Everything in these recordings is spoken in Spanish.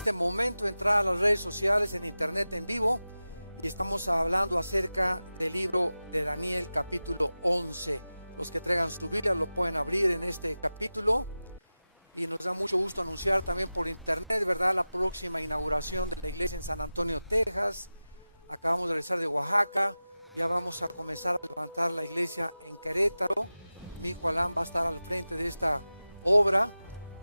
este momento entrar a las redes sociales, en internet en vivo, y estamos hablando acerca del libro de Daniel capítulo 11. Los que traigan su Biblia lo pueden abrir en este capítulo, y nos da mucho gusto anunciar también por internet, ¿verdad?, la próxima inauguración de la iglesia en San Antonio, Texas. Acabamos de regresar de Oaxaca, ya vamos a comenzar a levantar la iglesia en Querétaro. Mi hijo Alan va a estar al frente de esta obra,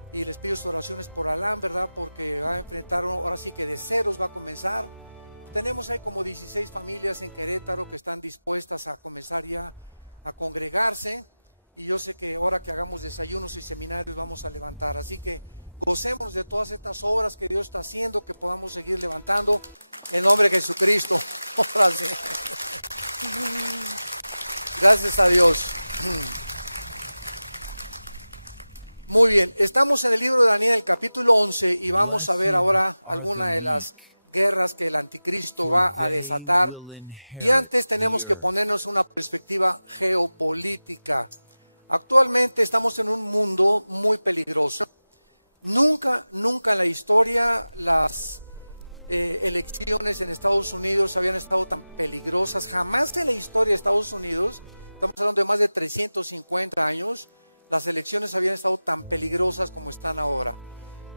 y les pido sus oraciones por Alan, ¿verdad?, porque va a enfrentar, ahora sí que de ceros va a comenzar. Tenemos ahí como 16 familias en Querétaro que están dispuestas a comenzar ya a congregarse, y yo sé que ahora que hagamos desayunos y seminarios vamos a levantar, así que gocemos de todas estas obras que Dios está haciendo, que podamos seguir levantando en nombre de Jesucristo. Ahora sí. Gracias a Dios. Muy bien, estamos en el libro de Daniel, el capítulo 11, y vamos a ver ahora alguna de las guerras que el anticristo va a desatar. Y antes tenemos que ponernos una perspectiva geopolítica. Actualmente estamos en un mundo muy peligroso. Nunca en la historia las elecciones en Estados Unidos habían estado tan peligrosas. Jamás en la historia de Estados Unidos, estamos hablando de más de 350 años, las elecciones habían estado tan peligrosas como están ahora.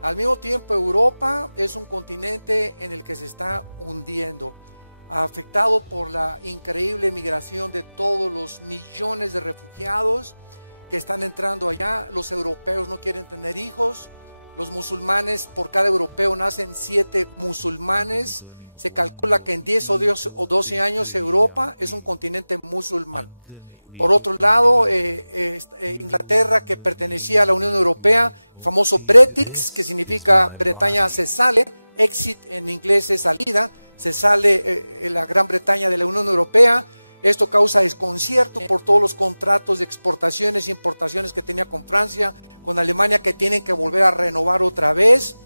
Al mismo tiempo, Europa es un continente en el que se está hundiendo, afectado por la increíble migración de todos los millones de refugiados que están entrando allá. Los europeos no quieren tener hijos. Los musulmanes, por cada europeo nacen 7 musulmanes. Se calcula que en 10 o 12 años Europa es un continente musulmán. Por otro lado, Inglaterra, que pertenecía a la Unión Europea, el famoso Brexit, que significa Bretaña se sale, exit en inglés es salida, se sale la Gran Bretaña de la Unión Europea. Esto causa desconcierto por todos los contratos de exportaciones e importaciones que tenía con Francia, con Alemania, que tienen que volver a renovar otra vez.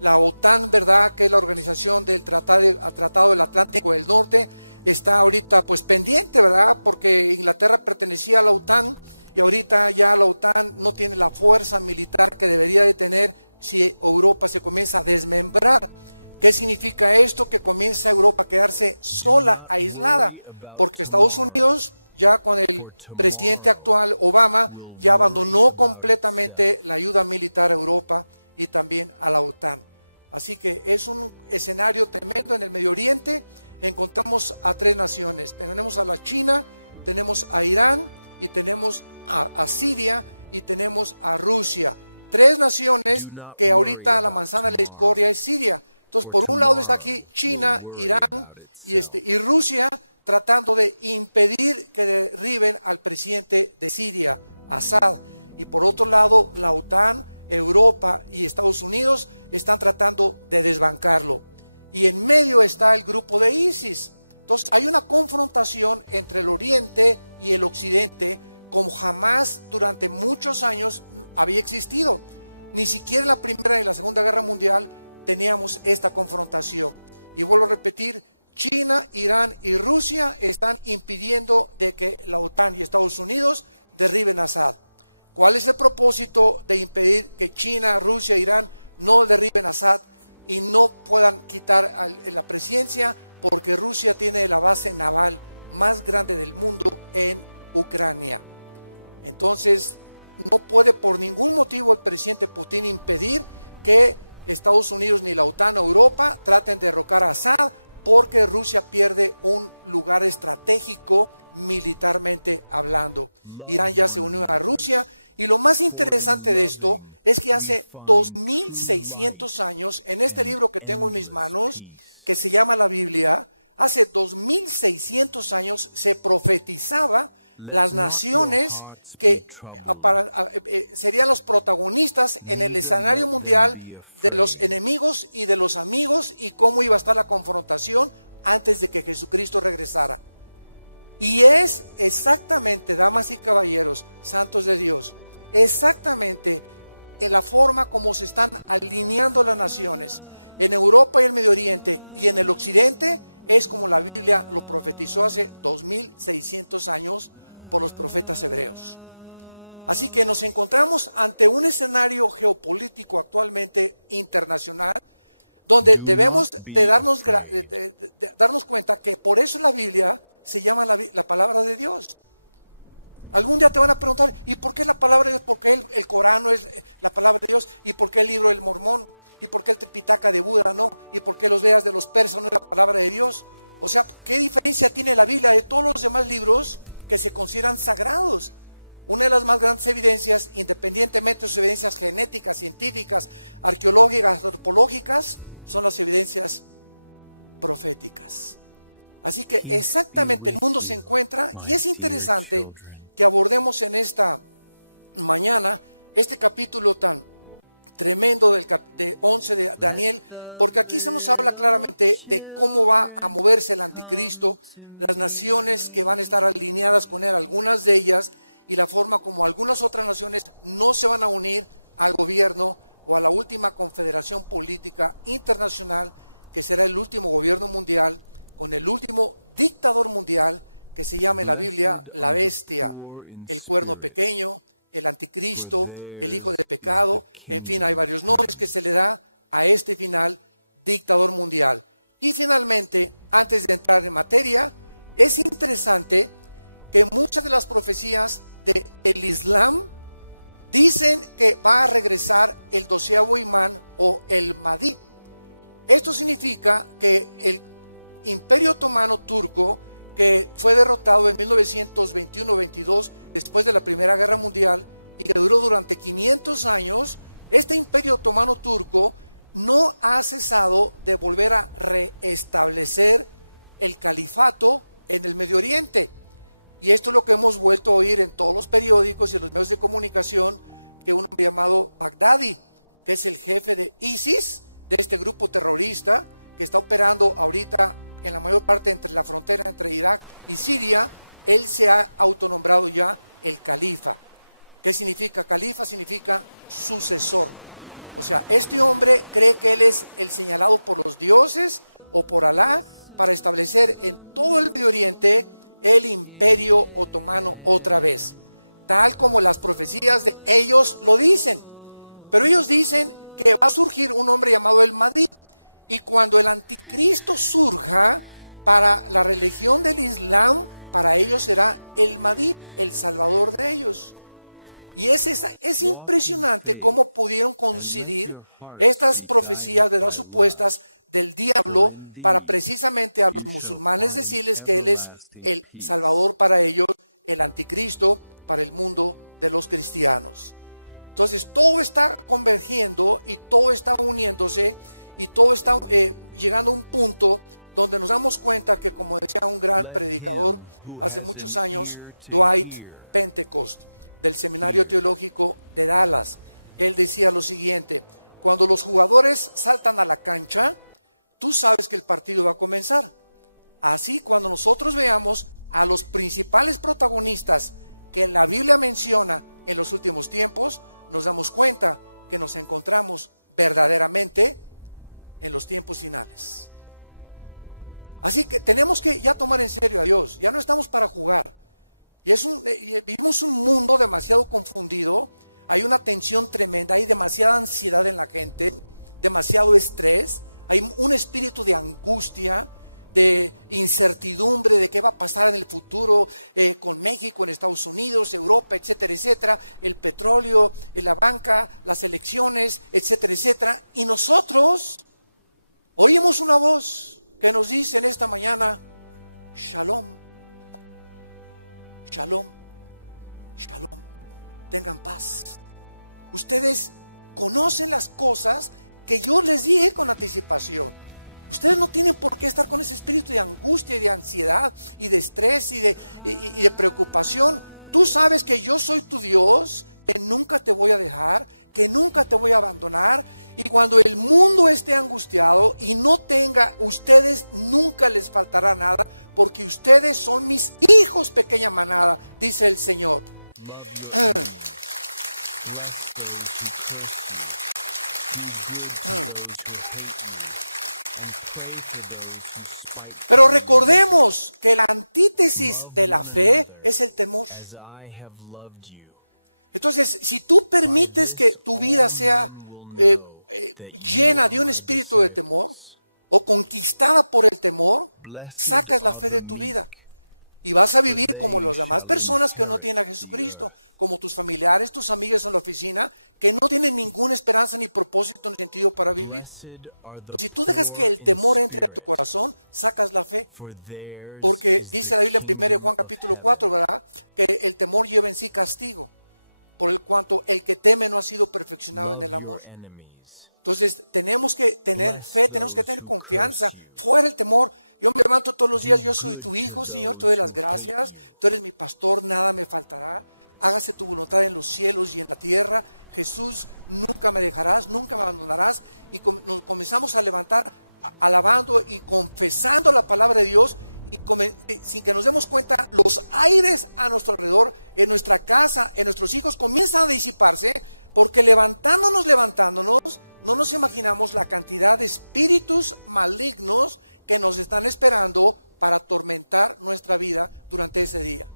La OTAN, ¿verdad?, que es la organización del Tratado del Atlántico del Norte, está ahorita pues pendiente, ¿verdad?, porque Inglaterra pertenecía a la OTAN y ahorita ya la OTAN no tiene la fuerza militar que debería de tener si Europa se comienza a desmembrar. ¿Qué significa esto? Que comienza Europa a quedarse sola, aislada, porque Estados Unidos, ya con el presidente actual, Obama, ya abandonó completamente la ayuda militar a Europa y también a la OTAN. Así que es un escenario tremendo en el Medio Oriente. Encontramos a 3 naciones, tenemos a la China, tenemos a Irán y tenemos a Siria y tenemos a Rusia. 3 naciones que ahorita la manzana de la discordia es Siria. Entonces, por un lado está aquí China, Irán y Rusia, tratando de impedir que derriben al presidente de Siria, Assad. Y por otro lado, la OTAN, Europa y Estados Unidos están tratando de desbancarlo. Y en medio está el grupo de ISIS. Entonces hay una confrontación entre el Oriente y el Occidente como jamás durante muchos años había existido. Ni siquiera en la Primera y la Segunda Guerra Mundial teníamos esta confrontación. Y vuelvo a repetir, China, Irán y Rusia están impidiendo de que la OTAN y Estados Unidos derriben a Assad. ¿Cuál es el propósito de impedir que China, Rusia e Irán no derriben a Assad y no puedan quitar la presidencia? Porque Rusia tiene la base naval más grande del mundo en Ucrania. Entonces, no puede por ningún motivo el presidente Putin impedir que Estados Unidos ni la OTAN o Europa traten de derrocar a Assad, porque Rusia pierde un lugar estratégico militarmente hablando. Irán ya se unió a Rusia, y lo más interesante de esto es que hace 2600 años, en este libro que tengo en mis manos, que se llama la Biblia, hace 2600 años se profetizaba las naciones que serían los protagonistas en el escenario mundial de los enemigos y de los amigos, y cómo iba a estar la confrontación antes de que Jesucristo regresara. Y es exactamente, damas y caballeros, santos de Dios, exactamente en la forma como se están alineando las naciones en Europa y el Medio Oriente y en el Occidente, es como la Biblia lo profetizó hace 2600 años por los profetas hebreos. Así que nos encontramos ante un escenario geopolítico actualmente internacional donde debemos de darnos cuenta que por eso la Biblia se llama la palabra de Dios. Algún día te van a preguntar, ¿y por qué la palabra de Dios? ¿Por qué el Corán no es la palabra de Dios? ¿Y por qué el libro del Mormón? ¿Y por qué el Tripitaka de Buda no? ¿Y por qué los Vedas de los persas no es la palabra de Dios? O sea, ¿qué diferencia tiene la Biblia de todos los demás libros que se consideran sagrados? Una de las más grandes evidencias, independientemente de sus evidencias genéticas, científicas, arqueológicas, antropológicas, son las evidencias proféticas. Así que exactamente el mundo se encuentra, y es interesante que abordemos en esta mañana este capítulo tan tremendo de 11 de Daniel, porque aquí se nos habla claramente de cómo va a moverse el anticristo, las naciones que van a estar alineadas con él, algunas de ellas, y la forma como algunas otras naciones no se van a unir al gobierno o a la última confederación política internacional, que será el último gobierno mundial, con el último dictador mundial, que se llama en la Biblia la bestia, el cuerno pequeño, el anticristo, el hijo de pecado. En fin, hay varios nombres que se le da a este final dictador mundial. Y finalmente, antes de entrar en materia, es interesante que muchas de las profecías del Islam dicen que va a regresar el 12º imán o el Mahdi. Esto significa que el Imperio Otomano turco, que fue derrotado en 1921-22 después de la Primera Guerra Mundial y que duró durante 500 años, este Imperio Otomano turco no ha cesado de volver a restablecer el califato en el Medio Oriente. Y esto es lo que hemos vuelto a oír en todos los periódicos y en los medios de comunicación, que un hombre llamado Baghdadi, que es el jefe de ISIS, de este grupo terrorista que está operando ahorita en la mayor parte entre la frontera entre Irak y Siria, él se ha autonombrado ya el califa. ¿Qué significa califa? Significa sucesor. O sea, este hombre cree que él es el señalado por los dioses o por Alá para establecer en todo el Medio Oriente el Imperio Otomano otra vez, tal como las profecías de ellos lo dicen. Pero ellos dicen que va a surgir un hombre llamado el Mahdi, y cuando el anticristo surja para la religión del Islam, para ellos será el Mahdi, el salvador de ellos. Y es impresionante cómo pudieron coincidir estas profecías de las supuestas del diablo para precisamente a los musulmanes decirles que él es el salvador para ellos, el anticristo para el mundo de los cristianos. Entonces todo está convergiendo y todo está uniéndose y todo está llegando a un punto donde nos damos cuenta que, como decía un gran predicador hace muchos años, Dwight Pentecost, del Seminario Teológico de Dallas, él decía lo siguiente: cuando los jugadores saltan a la cancha, tú sabes que el partido va a comenzar. Así, cuando nosotros veamos a los principales protagonistas que la Biblia menciona en los últimos tiempos, nos damos cuenta que nos encontramos verdaderamente en los tiempos finales. Así que tenemos que ya tomar en serio a Dios. Ya no estamos para jugar. Vivimos un mundo demasiado confundido. Hay una tensión tremenda, hay demasiada ansiedad en la gente, demasiado estrés. Hay un espíritu de angustia, de incertidumbre de qué va a pasar en el futuro con México, en Estados Unidos, Europa, etcétera, etcétera, el petróleo, la banca, las elecciones, etcétera, etcétera. Y nosotros oímos una voz que nos dice en esta mañana: Shalom, Shalom, Shalom, tengan paz. Ustedes conocen las cosas que yo les dije con anticipación. Ustedes no tienen por qué estar con ese espíritu de angustia y de ansiedad y de estrés y de preocupación. Tú sabes que yo soy tu Dios, que nunca te voy a dejar, que nunca te voy a abandonar. Y cuando el mundo esté angustiado y no tenga, ustedes nunca les faltará nada, porque ustedes son mis hijos, pequeña manada, dice el Señor. Pero recordemos que la antítesis de la fe es el temor. Entonces, si tú permites que tu vida sea llena de un espíritu de temor o conquistada por el temor, sacas la fe de tu vida. Y vas a vivir como las demás personas que no tienen a Jesucristo, como tus familiares, tus amigos en la oficina, que no tienen ninguna esperanza ni propósito ni sentido para vivir. Si tú dejas que el temor entre a tu corazón, sacas la fe. Porque dice la Biblia en 1 Juan capítulo 4, ¿verdad? Que el temor lleva en sí castigo, por el cuanto el que teme no ha sido perfeccionado en el amor. Entonces tenemos que tener fe, tenemos que tener confianza, fuera el temor. Yo me levanto todos los días, yo soy tu hijo, Señor, te doy las gracias, tú eres mi pastor, nada me faltará. Hágase tu voluntad en los cielos y en la tierra. Jesús, nunca me dejarás, nunca me abandonarás. Y nos comenzamos a levantar alabando y confesando la palabra de Dios. Y sin que nos demos cuenta, los aires a nuestro alrededor, en nuestra casa, en nuestros hijos, comienzan a disiparse, porque levantándonos, no nos imaginamos la cantidad de espíritus malignos que nos están esperando para atormentar nuestra vida durante ese día.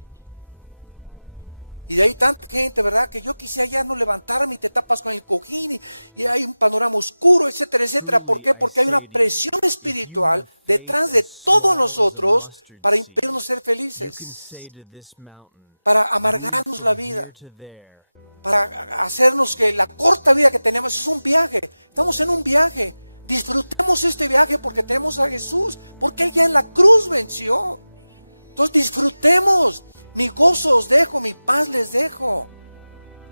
Y de ahí tanta gente, ¿verdad? Que yo quisiera ya no levantarme y te tapas con el cojín y hay un panorama oscuro, etcétera, etcétera. ¿Por qué? Porque hay una presión espiritual detrás de todos nosotros para impedirnos ser felices, para amargarnos la vida, para hacernos que la corta vida que tenemos es un viaje. Estamos en un viaje. Disfrutemos este viaje porque tenemos a Jesús, porque Él ya en la cruz venció. Entonces disfrutemos. Mi gozo os dejo, mi paz les dejo.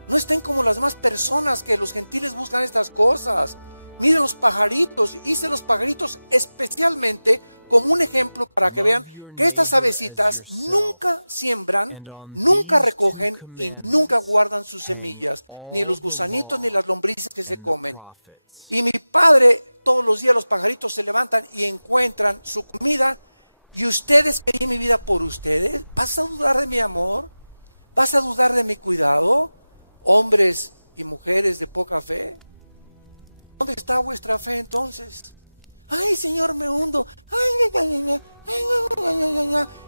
No estén como las demás personas que los gentiles buscan estas cosas. Miren los pajaritos, hice los pajaritos especialmente como un ejemplo para que vean que estas avecitas nunca siembran, nunca recogen y nunca guardan sus semillas, ni los gusanitos ni las lombrices que se comen. Y mi Padre, todos los días los pajaritos se levantan y encuentran su comida. ¿Y ustedes que di mi vida por ustedes? ¿Vas a dudar de mi amor? ¿Vas a dudar de mi cuidado? Hombres y mujeres de poca fe. ¿Dónde está vuestra fe entonces? Ay, Señor, me hundo.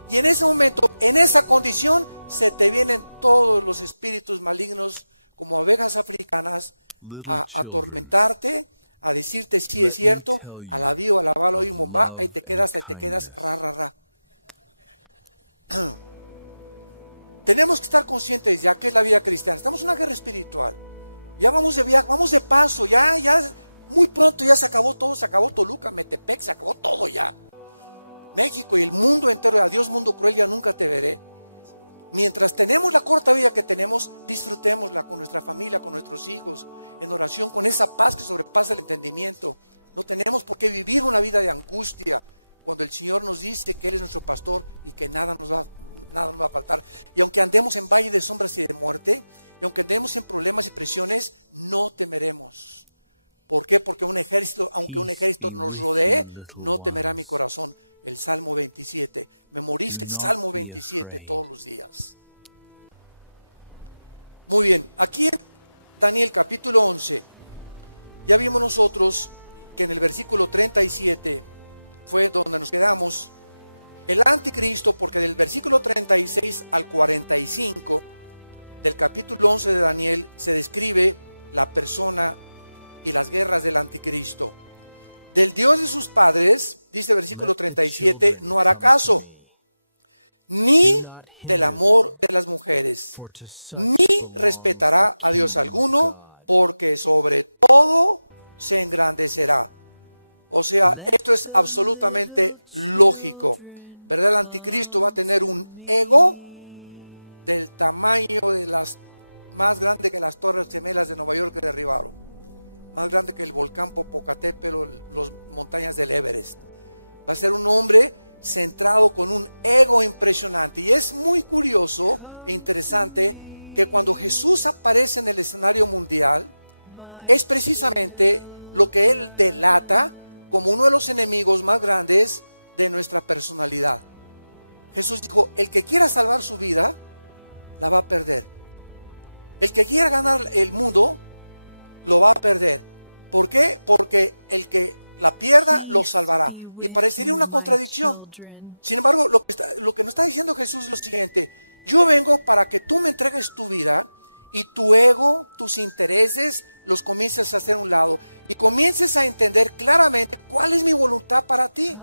Y en ese momento, en esa condición, se te vienen todos los espíritus malignos como abejas africanas a atormentarte, a decirte si es cierto, alabío, alabalo y bomba, ahí te quedas, ra. Tenemos que estar conscientes ya que es la vida cristiana. Estamos en una guerra espiritual. Ya vamos de viaje, vamos de paso, ya muy pronto ya se acabó todo, se acabó Toluca, Metepec, se acabó todo ya. México y el mundo entero, adiós mundo cruel, ya nunca te veré. Mientras tenemos la corta vida que tenemos, disfrutémosla con nuestra familia, con nuestros hijos, en oración, con esa paz que sobrepasa el entendimiento. No tenemos por qué vivir una vida de angustia cuando el Señor nos dice que Él es nuestro pastor y que nada nos va a faltar. Y aunque andemos en valle de sombras y de muerte, y aunque andemos en problemas y presiones, no temeremos. ¿Por qué? Porque aunque un ejército nos rodee, no temerá mi corazón. El Salmo 27. Memoriza el Salmo 27 todos los días. Muy bien, aquí en Daniel capítulo 11, ya vimos nosotros que en el versículo 37 fue donde nos quedamos. El anticristo, porque del versículo 36 al 45 del capítulo 11 de Daniel se describe la persona y las guerras del anticristo. Del Dios de sus padres, dice el versículo 37, no hará caso, ni del amor de las mujeres, ni respetará a Dios alguno, porque sobre todo se engrandecerá. O sea, esto es absolutamente lógico, ¿verdad? El anticristo va a tener un ego del tamaño de más grande que las Torres Gemelas de Nueva York que derribaron. Más grande que el volcán Popocatépetl o las montañas del Everest. Va a ser un hombre centrado con un ego impresionante. Y es muy curioso e interesante que cuando Jesús aparece en el escenario mundial, es precisamente lo que Él delata como uno de los enemigos más grandes de nuestra personalidad. Jesús dijo, el que quiera salvar su vida, la va a perder. El que quiera ganar el mundo, lo va a perder. ¿Por qué? Porque el que la pierda, lo salvará. Y parecería una contradicción. Sin embargo, lo que nos está diciendo Jesús es lo siguiente. Yo vengo para que tú me entregues tu vida y tu ego, tus intereses, los comiences a hacer a un lado y comiences a entender claramente cuál es mi voluntad para ti.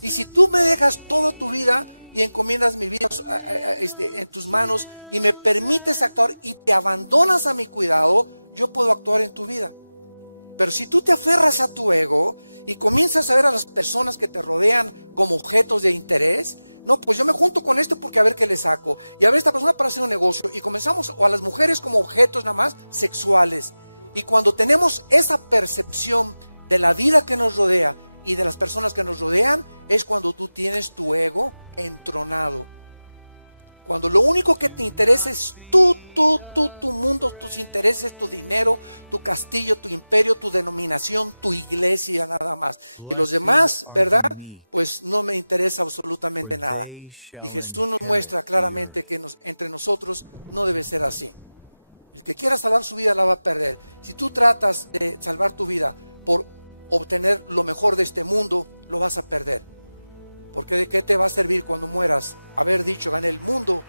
Y si tú me dejas toda tu vida y encomiendas mi vida en tus manos y me permites actuar y te abandonas a mi cuidado, yo puedo actuar en tu vida. Pero si tú te aferras a tu ego y comienzas a ver a las personas que te rodean como objetos de interés, no, pues yo me junto con este porque a ver qué le saco. Y a ver esta persona para hacer un negocio. Y comenzamos, o a las mujeres como objetos nada más sexuales. Y cuando tenemos esa percepción de la vida que nos rodea y de las personas que nos rodean, es cuando tú tienes tu ego entronado. Cuando lo único que te interesa es tu mundo, tus intereses, tu dinero, tu castillo, tu imperio, tu denominación, tu iglesia, nada más. Y los demás, ¿verdad? Pues no me interesa absolutamente nada. Y Jesús nos muestra claramente que entre nosotros no debe ser así. El que quiera salvar su vida la va a perder. Si tú tratas de salvar tu vida por obtener lo mejor de este mundo, lo vas a perder. Porque ¿de qué te va a servir cuando mueras haber dicho, gané el mundo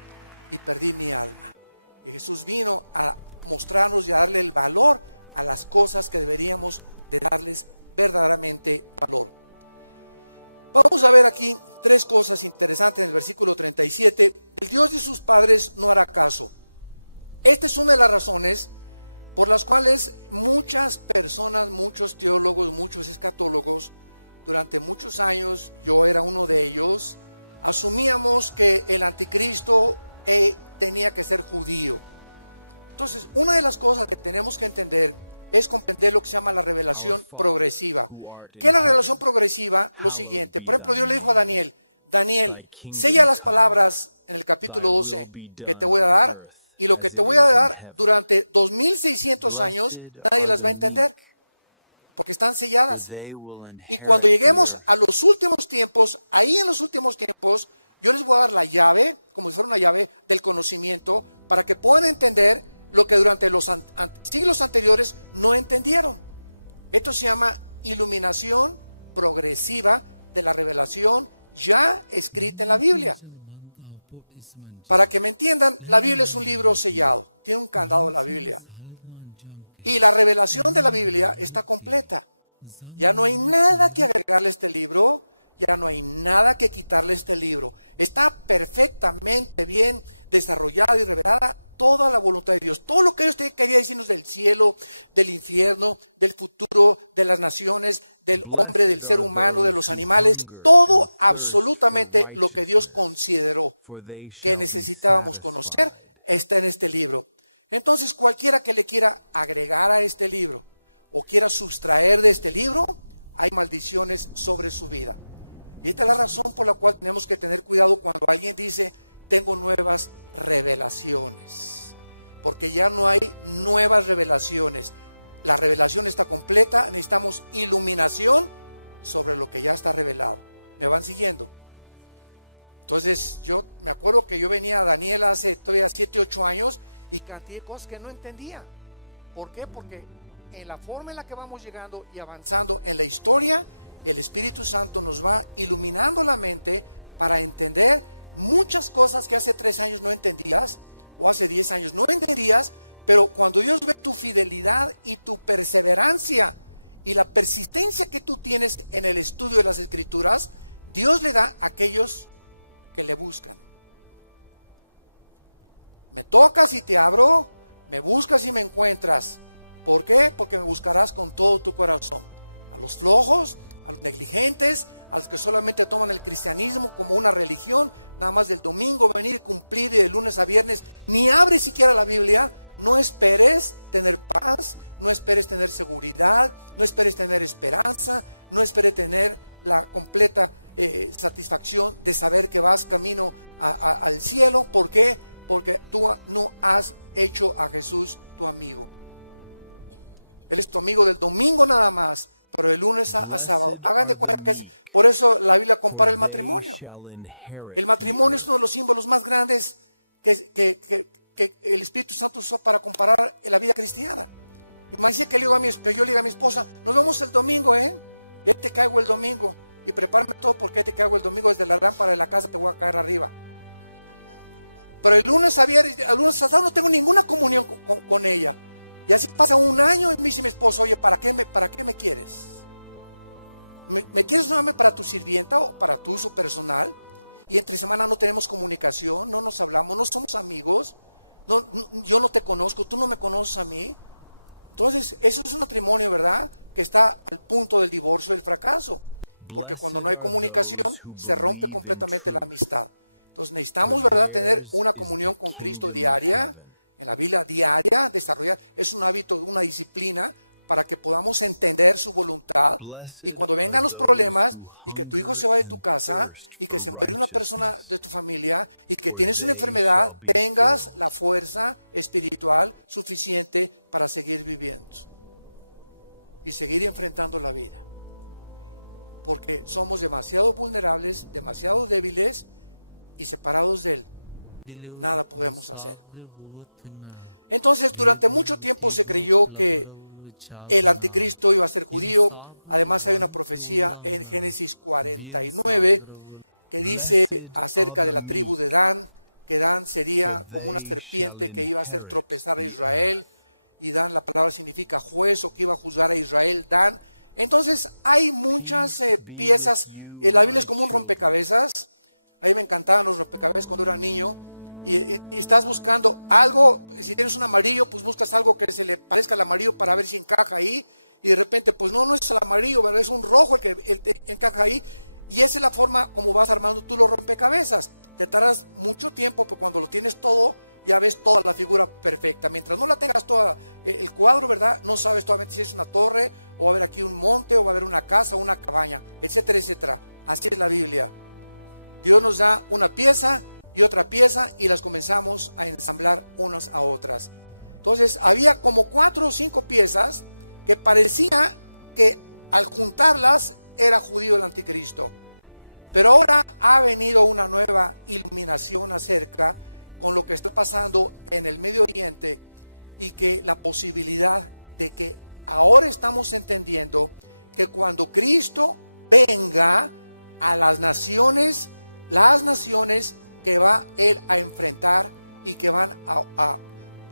y perdí mi alma? Y Jesús vino a mostrarnos y a darle el valor a las cosas que deberíamos de darles verdaderamente valor. Vamos a ver aquí tres cosas interesantes en el versículo 37. El Dios de sus padres no hará caso. Esta es una de las razones por las cuales muchas personas, muchos teólogos, muchos escatólogos, durante muchos años, yo era uno de ellos, asumíamos que el anticristo tenía que ser judío. Entonces, una de las cosas que tenemos que entender es comprender lo que se llama la revelación progresiva. ¿Qué es la revelación progresiva? Lo siguiente, por ejemplo, Dios le dijo a Daniel, Daniel, sella las palabras en el capítulo 12 que te voy a dar, y lo que te voy a dar durante 2600 años, nadie las va a entender, porque están selladas. Y cuando lleguemos a los últimos tiempos, ahí en los últimos tiempos, yo les voy a dar la llave, como si fuera una llave del conocimiento, para que puedan entender lo que durante los siglos anteriores no entendieron. Esto se llama iluminación progresiva de la revelación ya escrita en la Biblia. Para que me entiendan, la Biblia es un libro sellado, tiene un candado la Biblia. Y la revelación de la Biblia está completa. Ya no hay nada que agregarle a este libro, ya no hay nada que quitarle a este libro. Está perfectamente bien desarrollada y revelada toda la voluntad de Dios. Todo lo que Dios quería decirnos del cielo, del infierno, del futuro, de las naciones, del hombre, del ser humano, de los animales. Todo absolutamente lo que Dios consideró que necesitábamos conocer está en este libro. Entonces cualquiera que le quiera agregar a este libro o quiera sustraer de este libro, hay maldiciones sobre su vida. Y esta es la razón por la cual tenemos que tener cuidado cuando alguien dice, tengo nuevas revelaciones. Porque ya no hay nuevas revelaciones. La revelación está completa, necesitamos iluminación sobre lo que ya está revelado. ¿Me van siguiendo? Entonces yo me acuerdo que yo venía a Daniel hace todavía 7, 8 años y cantidad de cosas que no entendía. ¿Por qué? Porque en la forma en la que vamos llegando y avanzando en la historia, el Espíritu Santo nos va iluminando la mente para entender muchas cosas que hace 3 años no entendías o hace 10 años no entendías, pero cuando Dios ve tu fidelidad y tu perseverancia y la persistencia que tú tienes en el estudio de las Escrituras, Dios le da a aquellos que le buscan. Me tocas y te abro, me buscas y me encuentras. ¿Por qué? Porque me buscarás con todo tu corazón. A los flojos, a los negligentes, a los que solamente toman el cristianismo como una religión, nada más del domingo venir y cumplir y de lunes a viernes, ni abre siquiera la Biblia. No esperes tener paz, no esperes tener seguridad, no esperes tener esperanza, no esperes tener la completa satisfacción de saber que vas camino al cielo. ¿Por qué? Porque tú no has hecho a Jesús tu amigo. Él es tu amigo del domingo nada más, pero de lunes a sábado. Hagan de cuenta que por eso la Biblia compara el matrimonio. El matrimonio es uno de los símbolos más grandes que el Espíritu Santo usó para comparar la vida cristiana. Imagínate que yo le diga a mi esposa, nos vemos el domingo, ya te caigo el domingo. Y prepárame todo porque te caigo el domingo desde la lámpara de la casa, te voy a caer arriba. Pero el lunes a viernes, el lunes a sábado no tengo ninguna comunión con ella. Y así pasa un año y me dice mi esposo, oye, ¿para qué me quieres? ¿Me quieres solamente para tu sirvienta o para tu uso personal? Y entre semana no tenemos comunicación, no nos hablamos, no somos amigos, yo no te conozco, tú no me conoces a mí. Entonces, eso es un matrimonio, ¿verdad? Que está al punto del divorcio y del fracaso. Porque cuando no hay comunicación, se rompe completamente la amistad. Entonces, necesitamos, ¿verdad?, tener una comunión con Cristo diaria, en la Biblia diaria, desarrollar. Es un hábito, una disciplina para que podamos entender su voluntad. Y cuando vengan los problemas y que tu hijo se va de tu casa y que se muere una persona de tu familia y que tienes una enfermedad, tengas la fuerza espiritual suficiente para seguir viviendo y seguir enfrentando la vida. Porque somos demasiado vulnerables, demasiado débiles y separados de Él, nada podemos hacer. Entonces, durante mucho tiempo se creyó que el anticristo iba a ser judío. Además, hay una profecía en Génesis 49 que dice acerca de la tribu de Dan, que Dan sería como una serpiente que iba a hacer tropezar a Israel. Y Dan, la palabra significa juez, o que iba a juzgar a Israel, Dan. Entonces, hay muchas piezas. La Biblia es como un rompecabezas. A mí me encantaban los rompecabezas cuando era niño. Y estás buscando algo. Si tienes un amarillo, pues buscas algo que se le parezca al amarillo para ver si encaja ahí. Y de repente, pues no es el amarillo, ¿verdad? Es un rojo el que encaja ahí. Y esa es la forma como vas armando tú los rompecabezas. Te tardas mucho tiempo, pero cuando lo tienes todo, ya ves toda la figura perfecta. Mientras no la tengas toda, el cuadro, ¿verdad? No sabes todavía si es una torre, o va a haber aquí un monte, o va a haber una casa, o una cabaña, etcétera, etcétera. Así es la Biblia. Dios nos da una pieza y otra pieza y las comenzamos a ensamblar unas a otras. Entonces había como 4 o 5 piezas que parecía que al juntarlas era judío el anticristo. Pero ahora ha venido una nueva iluminación acerca con lo que está pasando en el Medio Oriente, y que la posibilidad de que ahora estamos entendiendo que cuando Cristo venga a las naciones que va Él a enfrentar y que van a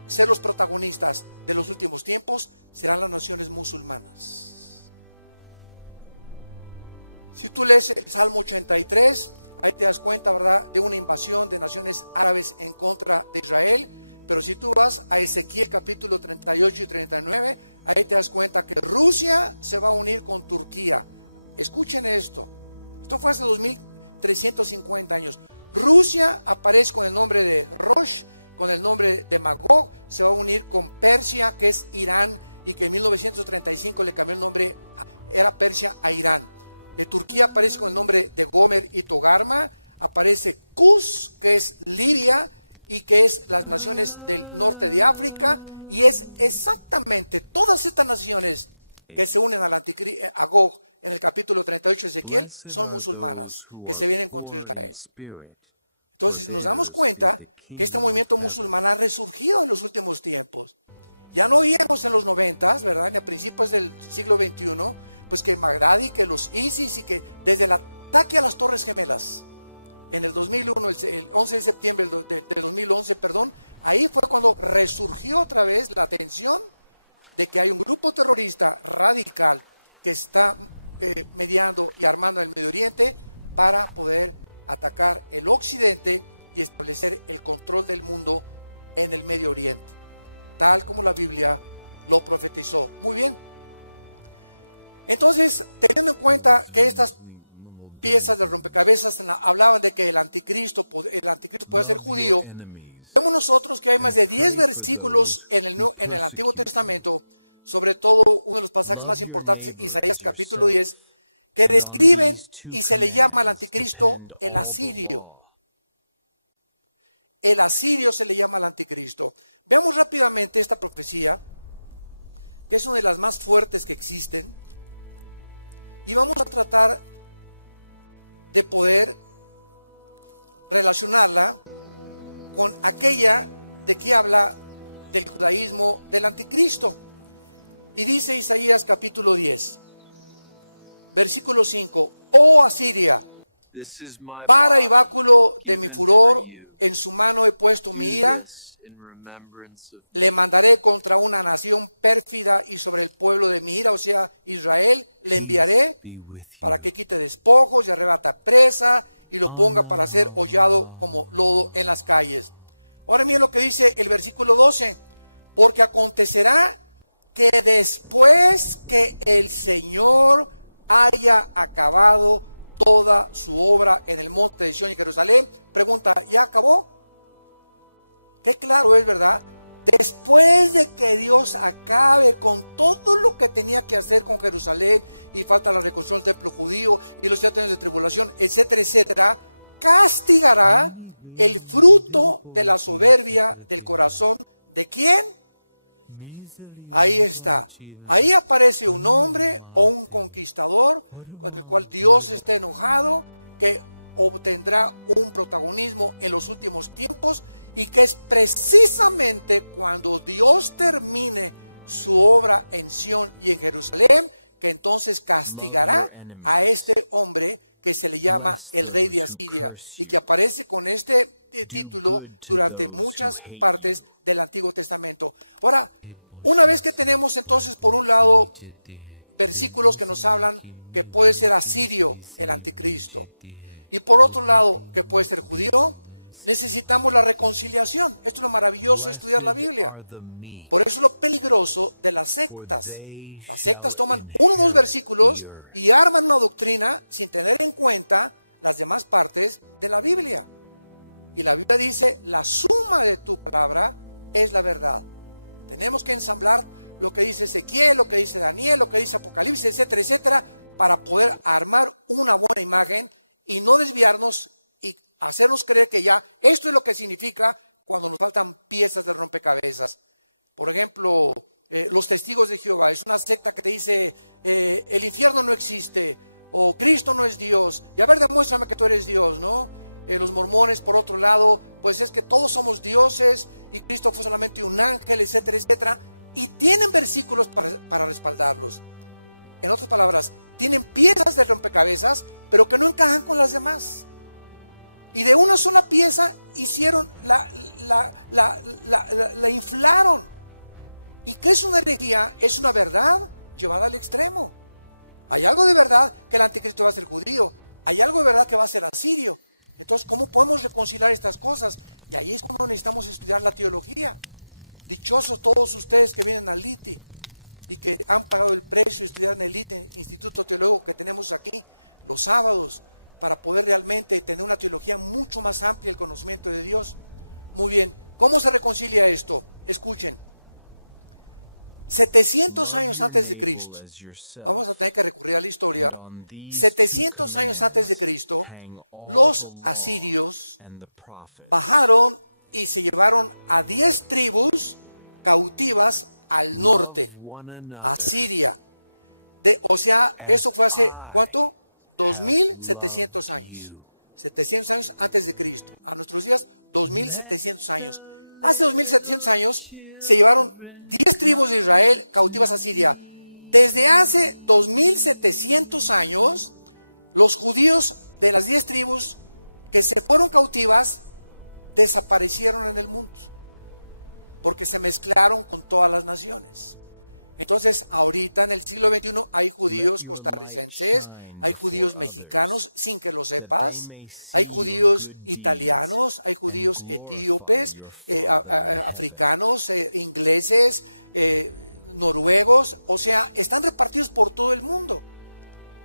ser los protagonistas de los últimos tiempos, serán las naciones musulmanas. Si tú lees el Salmo 83, ahí te das cuenta, ¿verdad?, de una invasión de naciones árabes en contra de Israel. Pero si tú vas a Ezequiel capítulo 38 y 39, ahí te das cuenta que Rusia se va a unir con Turquía. Escuchen esto. Esto fue hace 2350 años. Rusia aparece con el nombre de Rosh, con el nombre de Magog, se va a unir con Persia, que es Irán, y que en 1935 le cambió el nombre, era Persia a Irán. Turquía aparece con el nombre de Gomer y Togarma, aparece Cus, que es Libia, y que es las naciones del norte de África, y es exactamente todas estas naciones que se unen al anticristo, a Gog, en el capítulo 38 de Ezequiel, son musulmanas, que se vienen contra Israel. Entonces nos damos cuenta que este movimiento musulmán ha resurgido en los últimos tiempos. Ya no oíamos en los 90s, ¿verdad?, en principios del siglo XXI, pues que Bagdadi, que los ISIS, y que desde el ataque a las Torres Gemelas, en el 2001, el 11 de septiembre del 2011, ahí fue cuando resurgió otra vez la atención de que hay un grupo terrorista radical que está mediando y armando el Medio Oriente para poder atacar el Occidente y establecer el control del mundo en el Medio Oriente, tal como la Biblia lo profetizó. Muy bien. Entonces, teniendo en cuenta que estas piezas de rompecabezas hablaban de que el anticristo puede ser judío, vemos nosotros que hay más de 10 versículos en el Antiguo Testamento, sobre todo uno de los pasajes más importantes, Isaías capítulo 10, que describen y se le llama al anticristo el asirio. El asirio se le llama al anticristo. Veamos rápidamente esta profecía, que es una de las más fuertes que existen, y vamos a tratar de poder relacionarla con aquella de que habla del judaísmo del anticristo. Y dice Isaías capítulo 10, versículo 5: Oh Asiria, vara y báculo de mi furor, en su mano he puesto mi ira, le mandaré contra una nación pérfida y sobre el pueblo de mi ira, o sea, Israel, le enviaré para que quite despojos y arrebata presa y lo ponga para ser hollado como lodo en las calles. Ahora miren lo que dice el versículo 12. Porque acontecerá que después que el Señor haya acabado toda su obra en el monte de Sión y Jerusalén, pregunta, ¿ya acabó? Qué claro es, ¿verdad? Después de que Dios acabe con todo lo que tenía que hacer con Jerusalén, y falta la reconstrucción del templo judío y los 7 años de tribulación, etcétera, etcétera, castigará el fruto de la soberbia del corazón. ¿De quién? Ahí está. Ahí aparece un hombre o un conquistador con el cual Dios está enojado, que obtendrá un protagonismo en los últimos tiempos, y que es precisamente cuando Dios termine su obra en Sión y en Jerusalén, que entonces castigará a este hombre que se le llama el rey de Asiria, y que aparece con este título durante muchas partes del Antiguo Testamento. Ahora, una vez que tenemos entonces por un lado versículos que nos hablan que puede ser asirio el anticristo, y por otro lado que puede ser judío, necesitamos la reconciliación. Esto es lo maravilloso de estudiar la Biblia. Por eso es lo peligroso de las sectas. Las sectas toman uno o dos versículos y arman una doctrina sin tener en cuenta las demás partes de la Biblia. Y la Biblia dice, la suma de tu palabra es la verdad. Tenemos que ensamblar lo que dice Ezequiel, lo que dice Daniel, lo que dice Apocalipsis, etcétera, etcétera, para poder armar una buena imagen y no desviarnos y hacernos creer que ya esto es lo que significa cuando nos faltan piezas de rompecabezas. Por ejemplo, los testigos de Jehová es una secta que te dice el infierno no existe, o Cristo no es Dios, y a ver, demuéstrame que tú eres Dios, ¿no? Los mormones, por otro lado, pues es que todos somos dioses y Cristo fue solamente un ángel, etcétera, etcétera, y tienen versículos para respaldarlos. En otras palabras, tienen piezas de rompecabezas, pero que no encajan con las demás. Y de una sola pieza hicieron, la inflaron. ¿Y qué es una herejía? Es una verdad llevada al extremo. Hay algo de verdad que el anticristo va a ser judío. Hay algo de verdad que va a ser asirio. Entonces, ¿cómo podemos reconciliar estas cosas? Y ahí es cuando necesitamos estudiar la teología. Dichosos todos ustedes que vienen al LITI y que han pagado el precio de estudiar en el LITI, Instituto Teológico que tenemos aquí, los sábados, para poder realmente tener una teología mucho más amplia, el conocimiento de Dios. Muy bien, ¿cómo se reconcilia esto? Escuchen. 700 años antes de Cristo, vamos a tener que recurrir a la historia. 700 años antes de Cristo, los asirios bajaron y se llevaron a 10 tribus cautivas al norte, a Siria. O sea, eso fue hace, ¿cuánto? 2700 años. 700 años antes de Cristo. A nuestros días, 2700 años. Hace 2700 años se llevaron 10 tribus de Israel cautivas a Siria. Desde hace 2700 años, los judíos de las 10 tribus que se fueron cautivas desaparecieron en el mundo, porque se mezclaron con todas las naciones. Entonces, ahorita en el siglo XXI hay judíos costarricenses, hay judíos mexicanos, sin que lo sepas, hay judíos italianos, hay judíos etíopes, africanos, ingleses, noruegos, o sea, están repartidos por todo el mundo.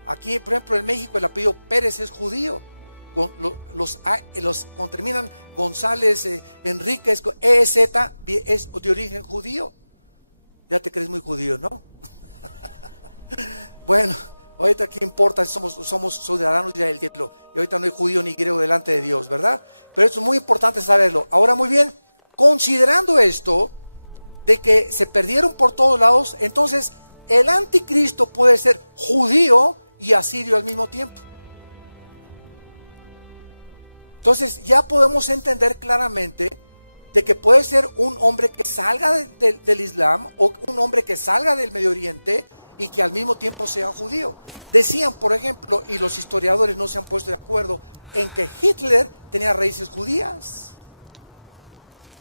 Aquí, por ejemplo, en México el apellido Pérez es judío. Los cuando terminan González, Enríquez, EZ es de origen judío. Ya te crees muy judío, ¿no? Bueno, ahorita qué importa si somos ciudadanos ya del cielo. Y ahorita no hay judío ni griego delante de Dios, ¿verdad? Pero esto es muy importante saberlo. Ahora, muy bien, considerando esto, de que se perdieron por todos lados, entonces el anticristo puede ser judío y asirio al mismo tiempo. Entonces ya podemos entender claramente de que puede ser un hombre que salga del Islam o un hombre que salga del Medio Oriente y que al mismo tiempo sea judío. Decían, por ejemplo, y los historiadores no se han puesto de acuerdo, en que Hitler tenía raíces judías.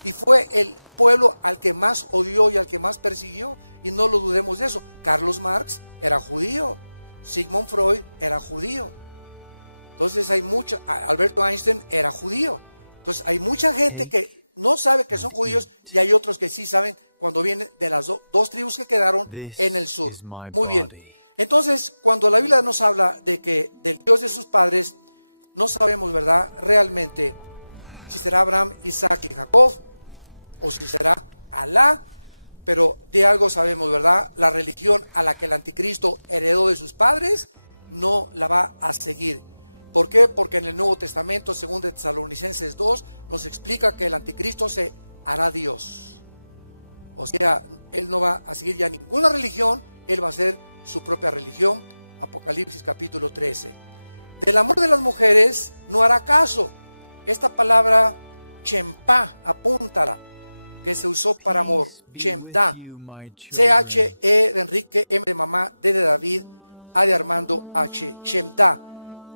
y fue el pueblo al que más odió y al que más persiguió, y no lo dudemos de eso. Carlos Marx era judío, Sigmund Freud era judío, entonces hay mucho, Alberto Einstein era judío, entonces hay mucha gente que no sabe que son judíos y hay otros que sí saben cuando vienen de las dos tribus que quedaron en el sur. Muy bien, entonces cuando la Biblia nos habla de que del Dios de sus padres, no sabemos, ¿verdad?, realmente si será Abraham, Isaac y Jacob, o si será Alá, pero de algo sabemos, ¿verdad? La religión a la que el anticristo heredó de sus padres, no la va a seguir. ¿Por qué? Porque en el Nuevo Testamento, según de Tesalonicenses 2, nos explica que el anticristo se hará Dios. O sea, él no va a seguir ya ninguna religión, él va a hacer su propia religión. Apocalipsis capítulo 13. Del amor de las mujeres no hará caso. Esta palabra chempá, apúntala, que se usó para amor, chemda, C-H-E de Enrique, M de mamá, D de David, A de Armando, H, chemda,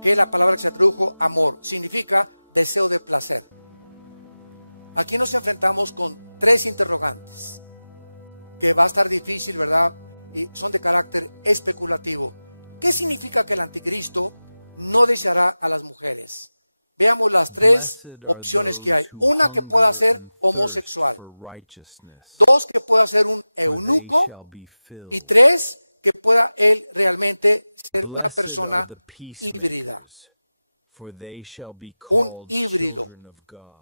que es la palabra que se tradujo amor, significa deseo de placer. Aquí nos enfrentamos con tres interrogantes, que va a estar difícil, ¿verdad? Y son de carácter especulativo. ¿Qué significa que el anticristo no deseará a las mujeres? Veamos las tres opciones que hay. Una, que pueda ser homosexual. Dos, que pueda ser un eunuco. Y tres, que pueda él realmente ser una persona híbrida. Un híbrido.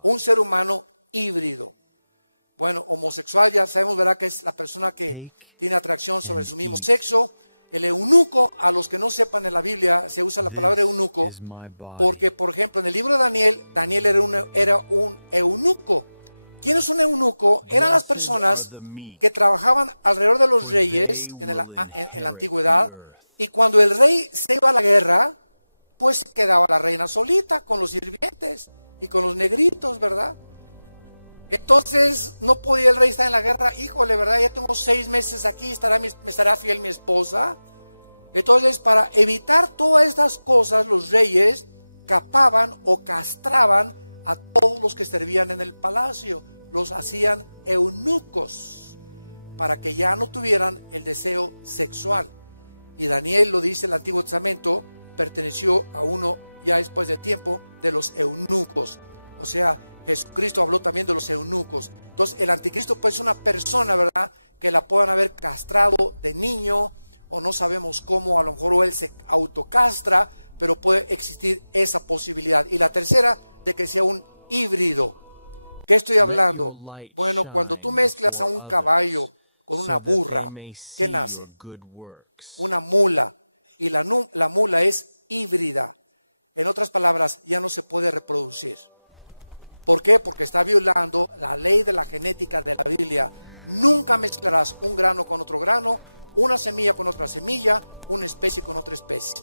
Un ser humano híbrido. Bueno, homosexual ya sabemos, ¿verdad?, que es la persona que tiene atracción sobre su mismo sexo. El eunuco, a los que no sepan, en la Biblia se usa la palabra eunuco porque, por ejemplo, en el libro de Daniel, Daniel era un eunuco. ¿Quién es un eunuco? Eran las personas que trabajaban alrededor de los reyes en la antigüedad, y cuando el rey se iba a la guerra, pues se quedaba la reina solita con los sirvientes y con los negritos, ¿verdad? Entonces no podía el rey estar en la guerra. Híjole, ¿verdad? Ya tengo 6 meses aquí, me estará fiel mi esposa. Entonces, para evitar todas estas cosas, los reyes capaban o castraban a todos los que servían en el palacio. Los hacían eunucos para que ya no tuvieran el deseo sexual. Y Daniel, lo dice el Antiguo Testamento, perteneció a uno ya después de tiempo de los eunucos. O sea, Jesucristo habló también de los eunucos. Entonces el anticristo pues es una persona, ¿verdad?, que la puedan haber castrado de niño, o no sabemos cómo, a lo mejor o él se autocastra, pero puede existir esa posibilidad. Y la tercera, de que sea un híbrido. ¿Qué estoy hablando? Bueno, cuando tú mezclas a un caballo con una burra, ¿qué nace? Una mula. Y la mula es híbrida. En otras palabras, ya no se puede reproducir. ¿Por qué? Porque está violando la ley de la genética de la Biblia. Nunca mezclarás un grano con otro grano, una semilla con otra semilla, una especie con otra especie.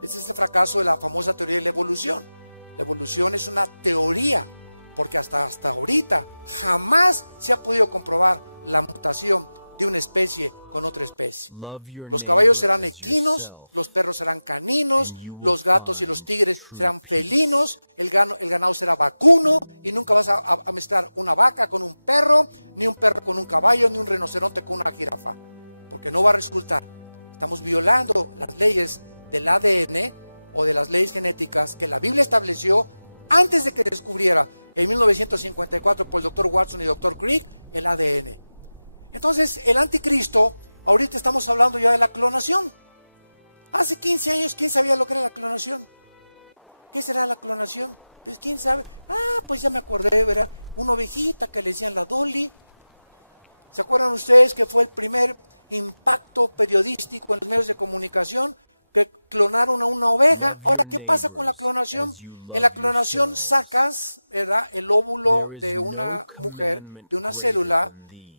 Ese es el fracaso de la famosa teoría de la evolución. La evolución es una teoría, porque hasta ahorita jamás se ha podido comprobar la mutación de una especie con otra especie. Los caballos serán equinos, los perros serán caninos, los gatos y los tigres serán felinos, el ganado será vacuno, y nunca vas a mezclar una vaca con un perro, ni un perro con un caballo, ni un rinoceronte con una jirafa, porque no va a resultar. Estamos violando las leyes del ADN o de las leyes genéticas que la Biblia estableció antes de que descubriera en 1954 por el Dr. Watson y Dr. Crick el ADN. Entonces el anticristo, ahorita estamos hablando ya de la clonación. Hace 15 años, ¿quién sabía lo que era la clonación? ¿Qué será la clonación? Pues quién sabe. Pues ya me acordé, ¿verdad? Una ovejita que le decían la Dolly. ¿Se acuerdan ustedes que fue el primer impacto periodístico en los medios de comunicación? Que clonaron a una oveja. Ahora, ¿qué pasa con la clonación? En la clonación sacas, ¿verdad?, el óvulo de una mujer, de una célula,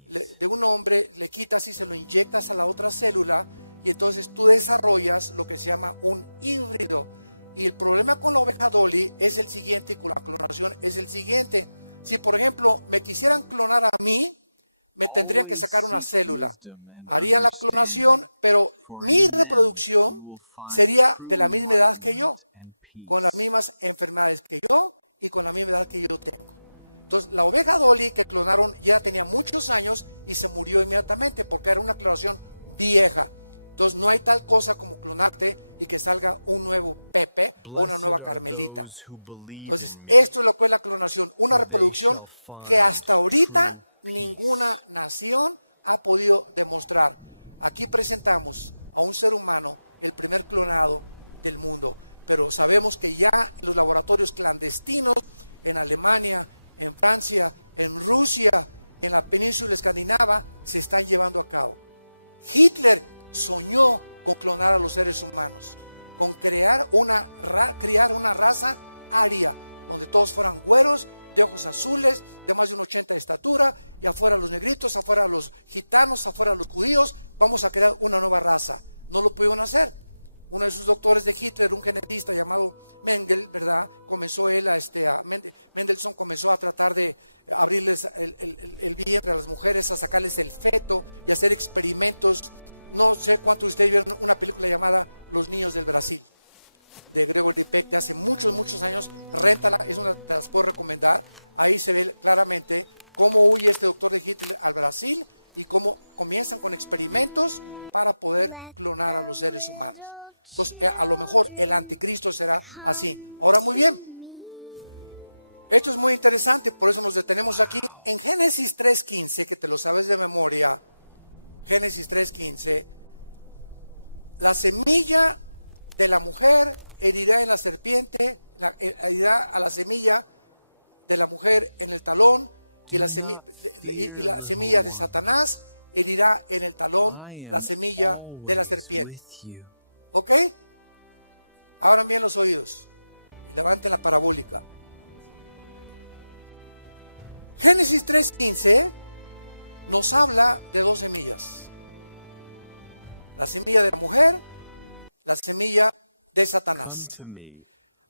de un hombre, le quitas y se lo inyectas a la otra célula, y entonces tú desarrollas lo que se llama un híbrido. Y el problema con la oveja Dolly es el siguiente, y con la clonación es el siguiente. Si por ejemplo me quisieran clonar a mí, me tendrían que sacar una célula, harían la clonación, pero mi reproducción sería de la misma edad que yo, con las mismas enfermedades que yo y con la misma edad que yo tengo. Entonces, la oveja Dolly que clonaron ya tenía muchos años y se murió inmediatamente porque era una clonación vieja. Entonces, no hay tal cosa como clonarte y que salga un nuevo Pepe o una nueva Carmelita. Entonces, esto es lo que es la clonación, una reproducción que hasta ahorita ninguna nación ha podido demostrar. Aquí presentamos a un ser humano, el primer clonado del mundo, pero sabemos que ya en los laboratorios clandestinos, en Alemania, en Francia, en Rusia, en la península escandinava, se están llevando a cabo. Hitler soñó con clonar a los seres humanos, con crear una raza aria, donde todos fueran güeros, de ojos azules, de más de un 80 de estatura, y afuera los negritos, afuera los gitanos, afuera los judíos. Vamos a crear una nueva raza. No lo pudieron hacer. Uno de sus doctores de Hitler, un genetista llamado Mengel, ¿verdad? Mendelssohn comenzó a tratar de abrirles el vientre a las mujeres, a sacarles el feto y hacer experimentos. No sé cuántos de ustedes vieron una película llamada Los Niños del Brasil, de Gregory Peck, de hace muchos años. Réntala, es una, te las puedo recomendar. Ahí se ve claramente cómo huye este doctor de Hitler al Brasil y cómo comienzan con experimentos para poder clonar a los seres humanos. Entonces, a lo mejor el anticristo será así. Ahora, muy bien. Esto es muy interesante, por eso nos detenemos aquí. En Génesis 3:15, que te lo sabes de memoria, Génesis 3:15, la semilla de la mujer herirá en la serpiente, herirá a la semilla de la mujer en el talón, y la semilla de Satanás herirá en el talón la semilla de la serpiente. ¿Ok? Abran bien los oídos y levanten la parabólica. Génesis 3:15 nos habla de dos semillas: la semilla de la mujer, la semilla de Satanás.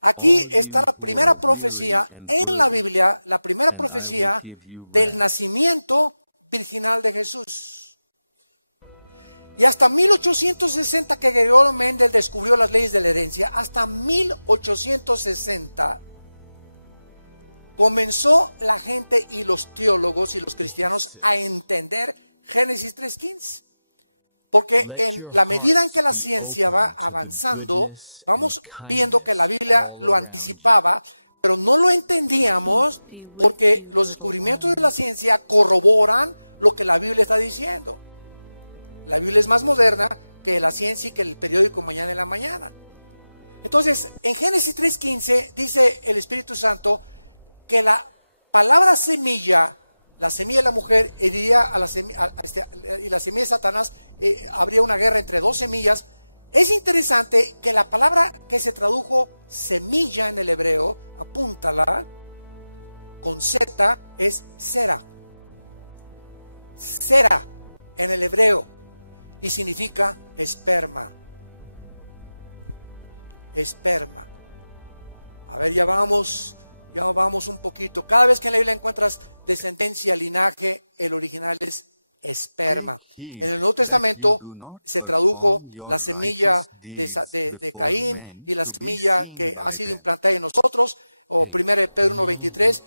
Aquí está la primera profecía en la Biblia, la primera profecía del nacimiento virginal de Jesús. Y hasta 1860 que Gregorio Mendel descubrió las leyes de la herencia, hasta 1860 comenzó la gente y los teólogos y los cristianos a entender Génesis 3:15. Porque en la medida en que la ciencia va avanzando, vamos viendo que la Biblia lo anticipaba, pero no lo entendíamos porque los descubrimientos de la ciencia corroboran lo que la Biblia está diciendo. La Biblia es más moderna que la ciencia y que el periódico Mañana en la Mañana. Entonces, en Génesis 3:15 dice el Espíritu Santo que la palabra semilla, la semilla de la mujer heriría a la semilla, y la semilla de Satanás, habría una guerra entre dos semillas. Es interesante que la palabra que se tradujo semilla en el hebreo, apúntala, con Z, es sera. Sera en el hebreo, y significa esperma. Esperma. A ver, ya vamos un poquito. Cada vez que en la Biblia encuentras descendencia, linaje, el original es esperma. En el Nuevo Testamento se tradujo la semilla de Caín y la semilla que ha sido implantada en nosotros, o 1 Pedro 1:23,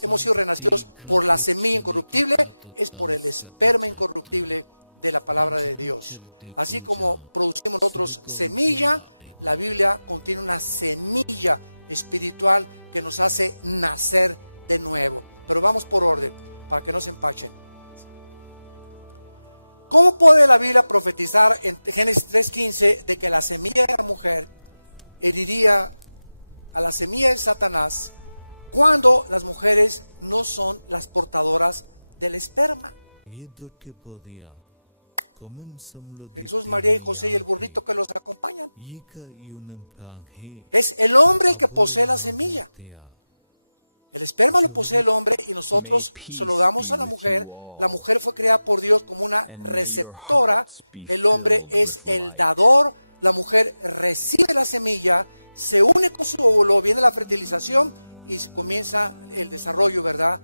hemos sido renacidos por la semilla incorruptible, es por el esperma incorruptible de la palabra de Dios. Así como producimos nosotros semilla, la Biblia contiene una semilla espiritual que nos hace nacer de nuevo. Pero vamos por orden, para que no se empachen. ¿Cómo puede la Biblia profetizar en Génesis 3:15 de que la semilla de la mujer heriría a la semilla de Satanás cuando las mujeres no son las portadoras del esperma? Jesús, María y José y el burrito que los acompañan. Es el hombre el que posee la semilla. El esperma lo posee el hombre y nosotros se lo damos a la mujer. La mujer fue creada por Dios como una receptora. El hombre es el dador. La mujer recibe la semilla, se une con su óvulo, viene la fertilización y comienza el desarrollo, ¿verdad?,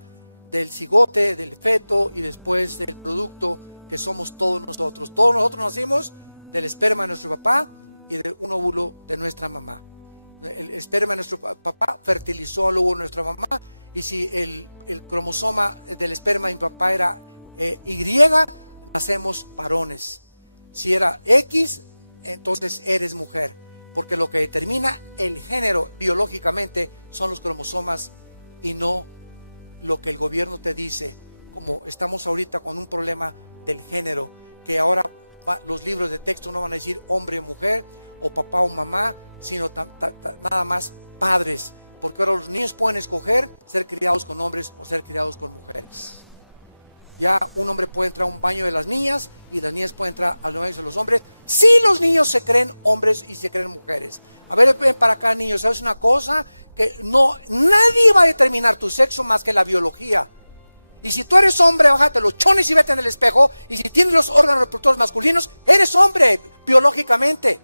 del cigote, del feto y después del producto que somos todos nosotros. Todos nosotros nacimos del esperma de nuestro papá y de un óvulo de nuestra mamá. El esperma de nuestro papá fertilizó al óvulo de nuestra mamá Y si el cromosoma del esperma de mi papá era Y, nacemos varones. Si era X, entonces eres mujer. Porque lo que determina el género biológicamente son los cromosomas y no lo que el gobierno te dice. Como estamos ahorita con un problema del género, que ahora los libros de texto no van a decir hombre o mujer, o papá o mamá, sino nada más padres. Porque ahora los niños pueden escoger ser criados con hombres o ser criados con mujeres. Ya un hombre puede entrar a un baño de las niñas y las niñas pueden entrar a los baños de los hombres. Si los niños se creen hombres y se creen mujeres. A ver, ven para acá, niños. ¿Sabes una cosa? Que nadie va a determinar tu sexo más que la biología. Y si tú eres hombre, bájate los chones y vete en el espejo. Y si tienes los órganos reproductores masculinos, eres hombre biológicamente.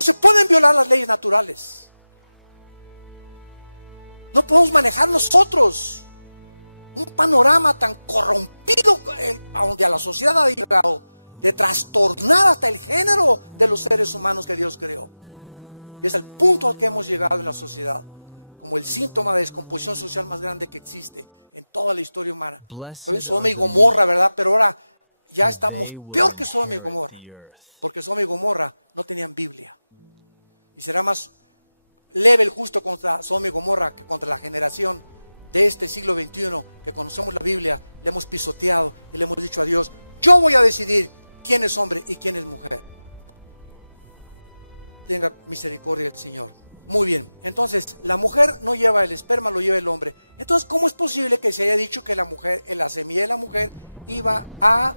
No se pueden violar las leyes naturales. No podemos manejar nosotros un panorama tan corrompido donde a la sociedad ha llegado de trastornar hasta el género de los seres humanos que Dios creó. Y es el punto al que hemos llegado en la sociedad, como el síntoma de descomposición social más grande que existe en toda la historia humana. También Sodoma y Gomorra, ¿verdad? Pero ahora ya estamos peor que Sodoma y Gomorra, porque Sodoma y Gomorra no tenían Biblia. Y será más leve el justo contra Sodoma y Gomorra que contra la generación de este siglo XXI, que conocemos la Biblia, le hemos pisoteado y le hemos dicho a Dios: yo voy a decidir quién es hombre y quién es mujer. Tenga misericordia el Señor. Muy bien, entonces la mujer no lleva el esperma, lo lleva el hombre. Entonces, ¿cómo es posible que se haya dicho que la mujer, la semilla de la mujer iba a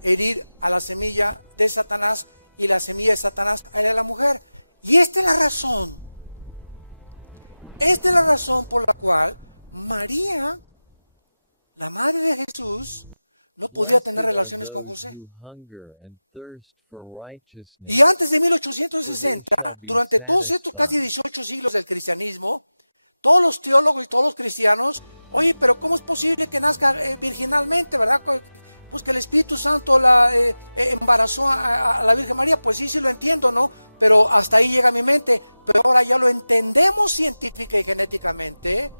herir a la semilla de Satanás y la semilla de Satanás a la mujer? Y esta es la razón. Esta es la razón por la cual María, la madre de Jesús, no podía tener relaciones con José. Y antes de 1860, durante todos estos casi 18 siglos del cristianismo, todos los teólogos y todos los cristianos, oye, pero ¿cómo es posible que nazca virginalmente, verdad? Pues que el Espíritu Santo la embarazó a la Virgen María. Pues sí, sí lo entiendo, ¿no? Pero hasta ahí llega a mi mente. Pero ahora ya lo entendemos científica y genéticamente,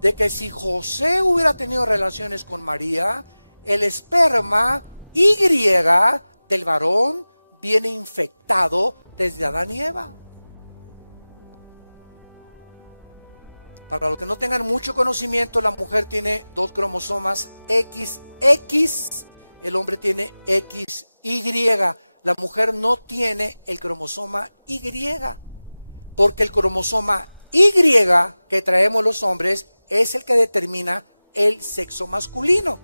de que si José hubiera tenido relaciones con María, el esperma Y del varón viene infectado desde Adán y Eva. Para los que no tengan mucho conocimiento, la mujer tiene 2 cromosomas XX, el hombre tiene XY. La mujer no tiene el cromosoma Y, porque el cromosoma Y que traemos los hombres es el que determina el sexo masculino.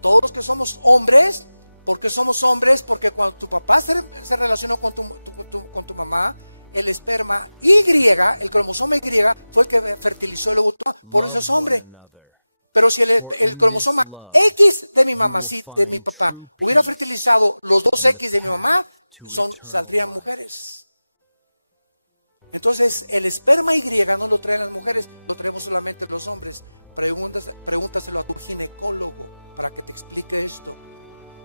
Todos los que somos hombres, ¿por qué somos hombres? Porque cuando tu papá se relacionó con tu mamá, el esperma Y, el cromosoma Y, fue el que fertilizó el óvulo, por eso es hombre. Pero si el cromosoma X de mi mamá, de mi papá, hubiera fertilizado los 2 X de mi mamá, saldrían mujeres. Entonces el esperma Y no lo traen las mujeres, lo traemos solamente los hombres. Pregúntaselo a tu ginecólogo para que te explique esto.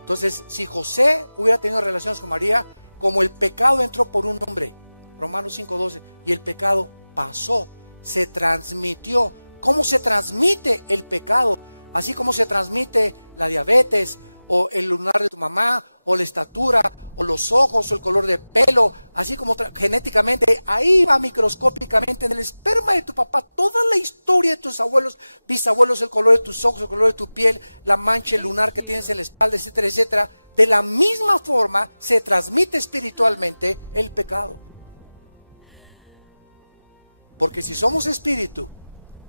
Entonces, si José hubiera tenido relaciones con María, como el pecado entró por un hombre, Romanos 5:12, y el pecado pasó, se transmitió. ¿Cómo se transmite el pecado? Así como se transmite la diabetes, o el lunar de tu mamá, o la estatura, o los ojos, o el color de pelo, así como genéticamente, ahí va microscópicamente en el esperma de tu papá toda la historia de tus abuelos, bisabuelos, el color de tus ojos, el color de tu piel, la mancha, el lunar que tienes en la espalda, etcétera, etcétera. De la misma forma se transmite espiritualmente el pecado. Porque si somos espíritu,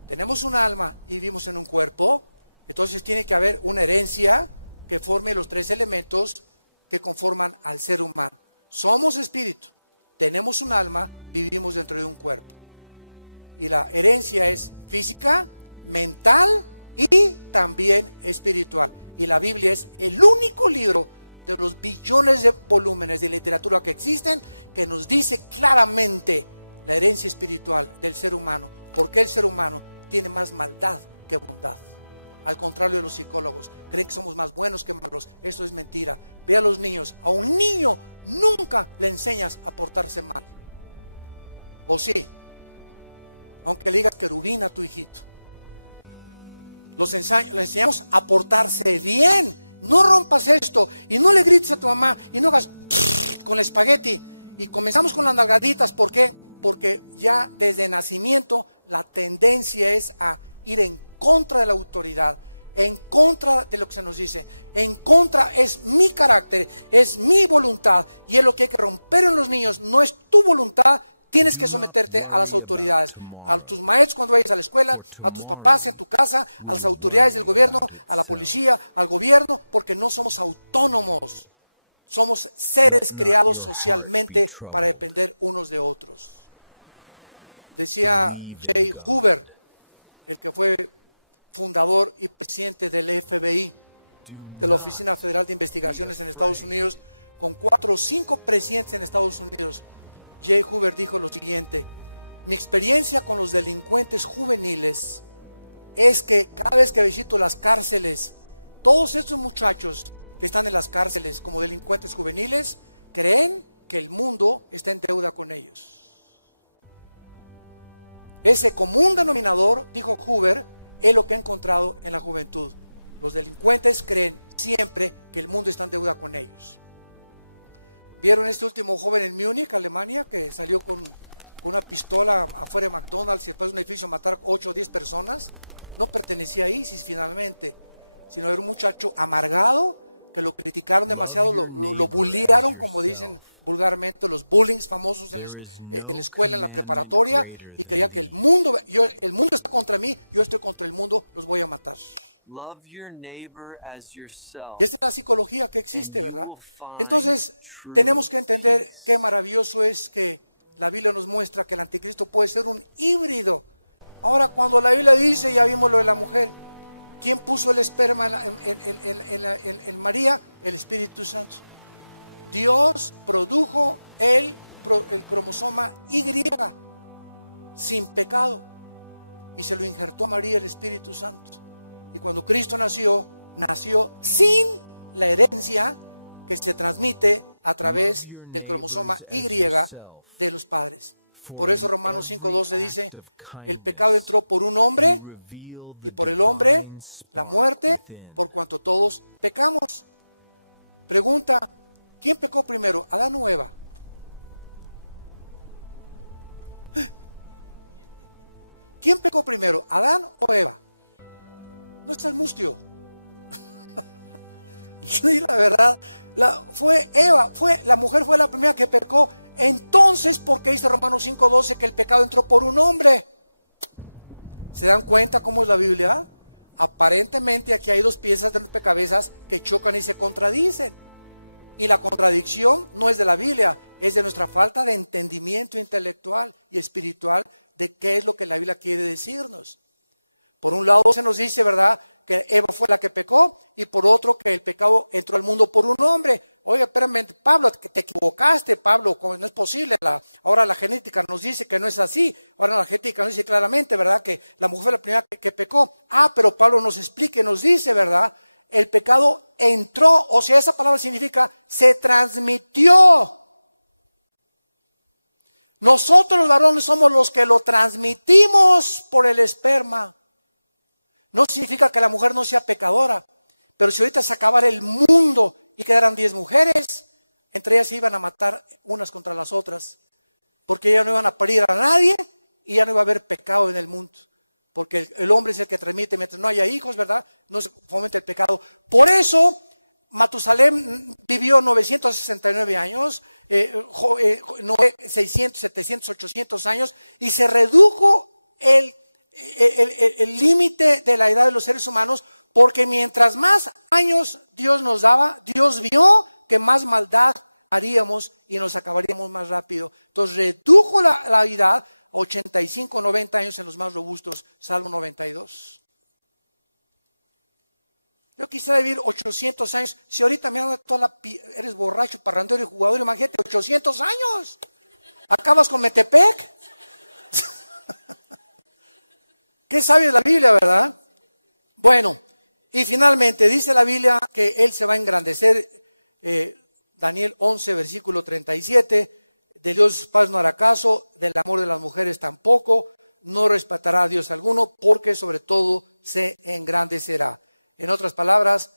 tenemos un alma y vivimos en un cuerpo, entonces tiene que haber una herencia que forme los 3 elementos que conforman al ser humano. Somos espíritu, tenemos un alma, vivimos dentro de un cuerpo. Y la herencia es física, mental y también espiritual. Y la Biblia es el único libro de los billones de volúmenes de literatura que existen que nos dice claramente la herencia espiritual del ser humano. Porque el ser humano tiene más maldad que bondad. Al contrario de los psicólogos, creen que somos más buenos que malos. Eso es mentira. Ve a los niños. A un niño nunca le enseñas a portarse mal. ¿O sí? aunque le digas querubín a tu hijito. Le enseñamos a portarse bien. No rompas esto y no le grites a tu mamá y no hagas con el espagueti. Y comenzamos con las nalgaditas. ¿Por qué? Porque ya desde nacimiento la tendencia es a ir en contra de la autoridad, en contra de lo que se nos dice, en contra. Es mi carácter, es mi voluntad, y es lo que hay que romper en los niños. No es tu voluntad, tienes que someterte a las autoridades, a tus maestros cuando vayas a la escuela, a tus papás en tu casa, a las autoridades del gobierno, a la policía, al gobierno, porque no somos autónomos. Somos seres creados socialmente para depender unos de otros. Decía J. Hoover, el que fue fundador y presidente del FBI, de la Oficina Federal de Investigaciones en Estados Unidos, con 4 o 5 presidentes en Estados Unidos. J. Hoover dijo lo siguiente: mi experiencia con los delincuentes juveniles es que cada vez que visito las cárceles, todos estos muchachos que están en las cárceles como delincuentes juveniles creen que el mundo está en deuda con ellos. Ese común denominador, dijo Hoover, es lo que he encontrado en la juventud. Los delincuentes creen siempre que el mundo está en deuda con ellos. ¿Vieron este último joven en Múnich, Alemania, que salió con una pistola afuera de McDonald's y después de un edificio a matar 8 o 10 personas? No pertenecía a ISIS finalmente, sino era un muchacho amargado que lo criticaron demasiado, lo bullearon, como dicen vulgarmente, los bullings famosos en la escuela, en la preparatoria, y creía que el mundo está contra mí, yo estoy contra el mundo, los voy a matar. Y esta es la psicología que existe, ¿verdad? Entonces, tenemos que entender qué maravilloso es que la Biblia nos muestra que el anticristo puede ser un híbrido. Ahora, cuando la Biblia dice, ya vimos lo de la mujer, ¿quién puso el esperma en María? El Espíritu Santo. Dios produjo el cromosoma Y sin pecado y se lo injertó a María el Espíritu Santo. Y cuando Cristo nació sin la herencia que se transmite a través del cromosoma Y de los padres. Por eso Romanos 5:12 dice: el pecado entró por un hombre y por el hombre la muerte, por cuanto todos pecamos. Pregunta: ¿quién pecó primero, Adán o Eva? ¿Quién pecó primero, Adán o Eva? No está el mustio. Sí, la verdad, fue Eva, la mujer fue la primera que pecó. Entonces, ¿por qué dice Romanos 5:12 que el pecado entró por un hombre? ¿Se dan cuenta cómo es la Biblia? Aparentemente aquí hay 2 piezas de rompecabezas que chocan y se contradicen. Y la contradicción no es de la Biblia, es de nuestra falta de entendimiento intelectual y espiritual de qué es lo que la Biblia quiere decirnos. Por un lado se nos dice, ¿verdad?, que Eva fue la que pecó, y por otro que el pecado entró al mundo por un hombre. Oiga, espérame, Pablo, que te equivocaste, Pablo, no es posible. Ahora la genética nos dice que no es así. Ahora la genética nos dice claramente, ¿verdad?, que la mujer fue la primera que pecó. Pero Pablo nos explica, nos dice, ¿verdad?, el pecado entró, o sea, esa palabra significa se transmitió. Nosotros los varones somos los que lo transmitimos por el esperma. No significa que la mujer no sea pecadora, pero si ahorita se acabara el mundo y quedaran 10 mujeres, entre ellas se iban a matar unas contra las otras, porque ya no iban a parir a nadie y ya no iba a haber pecado en el mundo, porque el hombre es el que transmite. Mientras no haya hijos, ¿verdad?, no se fomenta el pecado. Por eso Matusalén vivió 969 años, Noé 600, 700, 800 años, y se redujo el límite de la edad de los seres humanos, porque mientras más años Dios nos daba, Dios vio que más maldad haríamos y nos acabaríamos más rápido. Entonces redujo la edad a 85, 90 años en los más robustos, Salmo 92. Yo quisiera vivir 800 años. Si ahorita me dan eres borracho, parrandero y jugador, imagínate, 800 años. Acabas con Metepec. ¿Qué sabe la Biblia, verdad? Bueno, y finalmente dice la Biblia que Él se va a engrandecer. Daniel 11, versículo 37. De Dios sus padres no hará caso, del amor de las mujeres tampoco. no respetará a Dios alguno, porque sobre todo se engrandecerá. En otras palabras,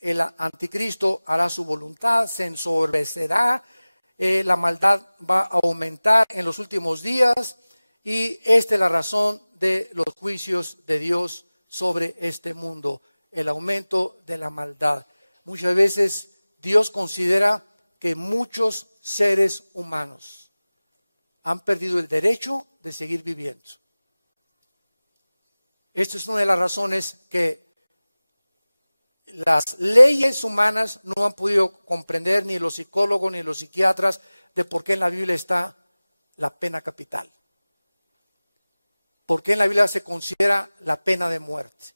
el anticristo hará su voluntad, se ensoberbecerá, la maldad va a aumentar en los últimos días, y esta es la razón de los juicios de Dios sobre este mundo, el aumento de la maldad. Muchas veces Dios considera que muchos seres humanos han perdido el derecho de seguir viviendo. Esta es una de las razones que las leyes humanas no han podido comprender, ni los psicólogos ni los psiquiatras, de por qué en la Biblia está la pena capital. ¿Por qué en la Biblia se considera la pena de muerte?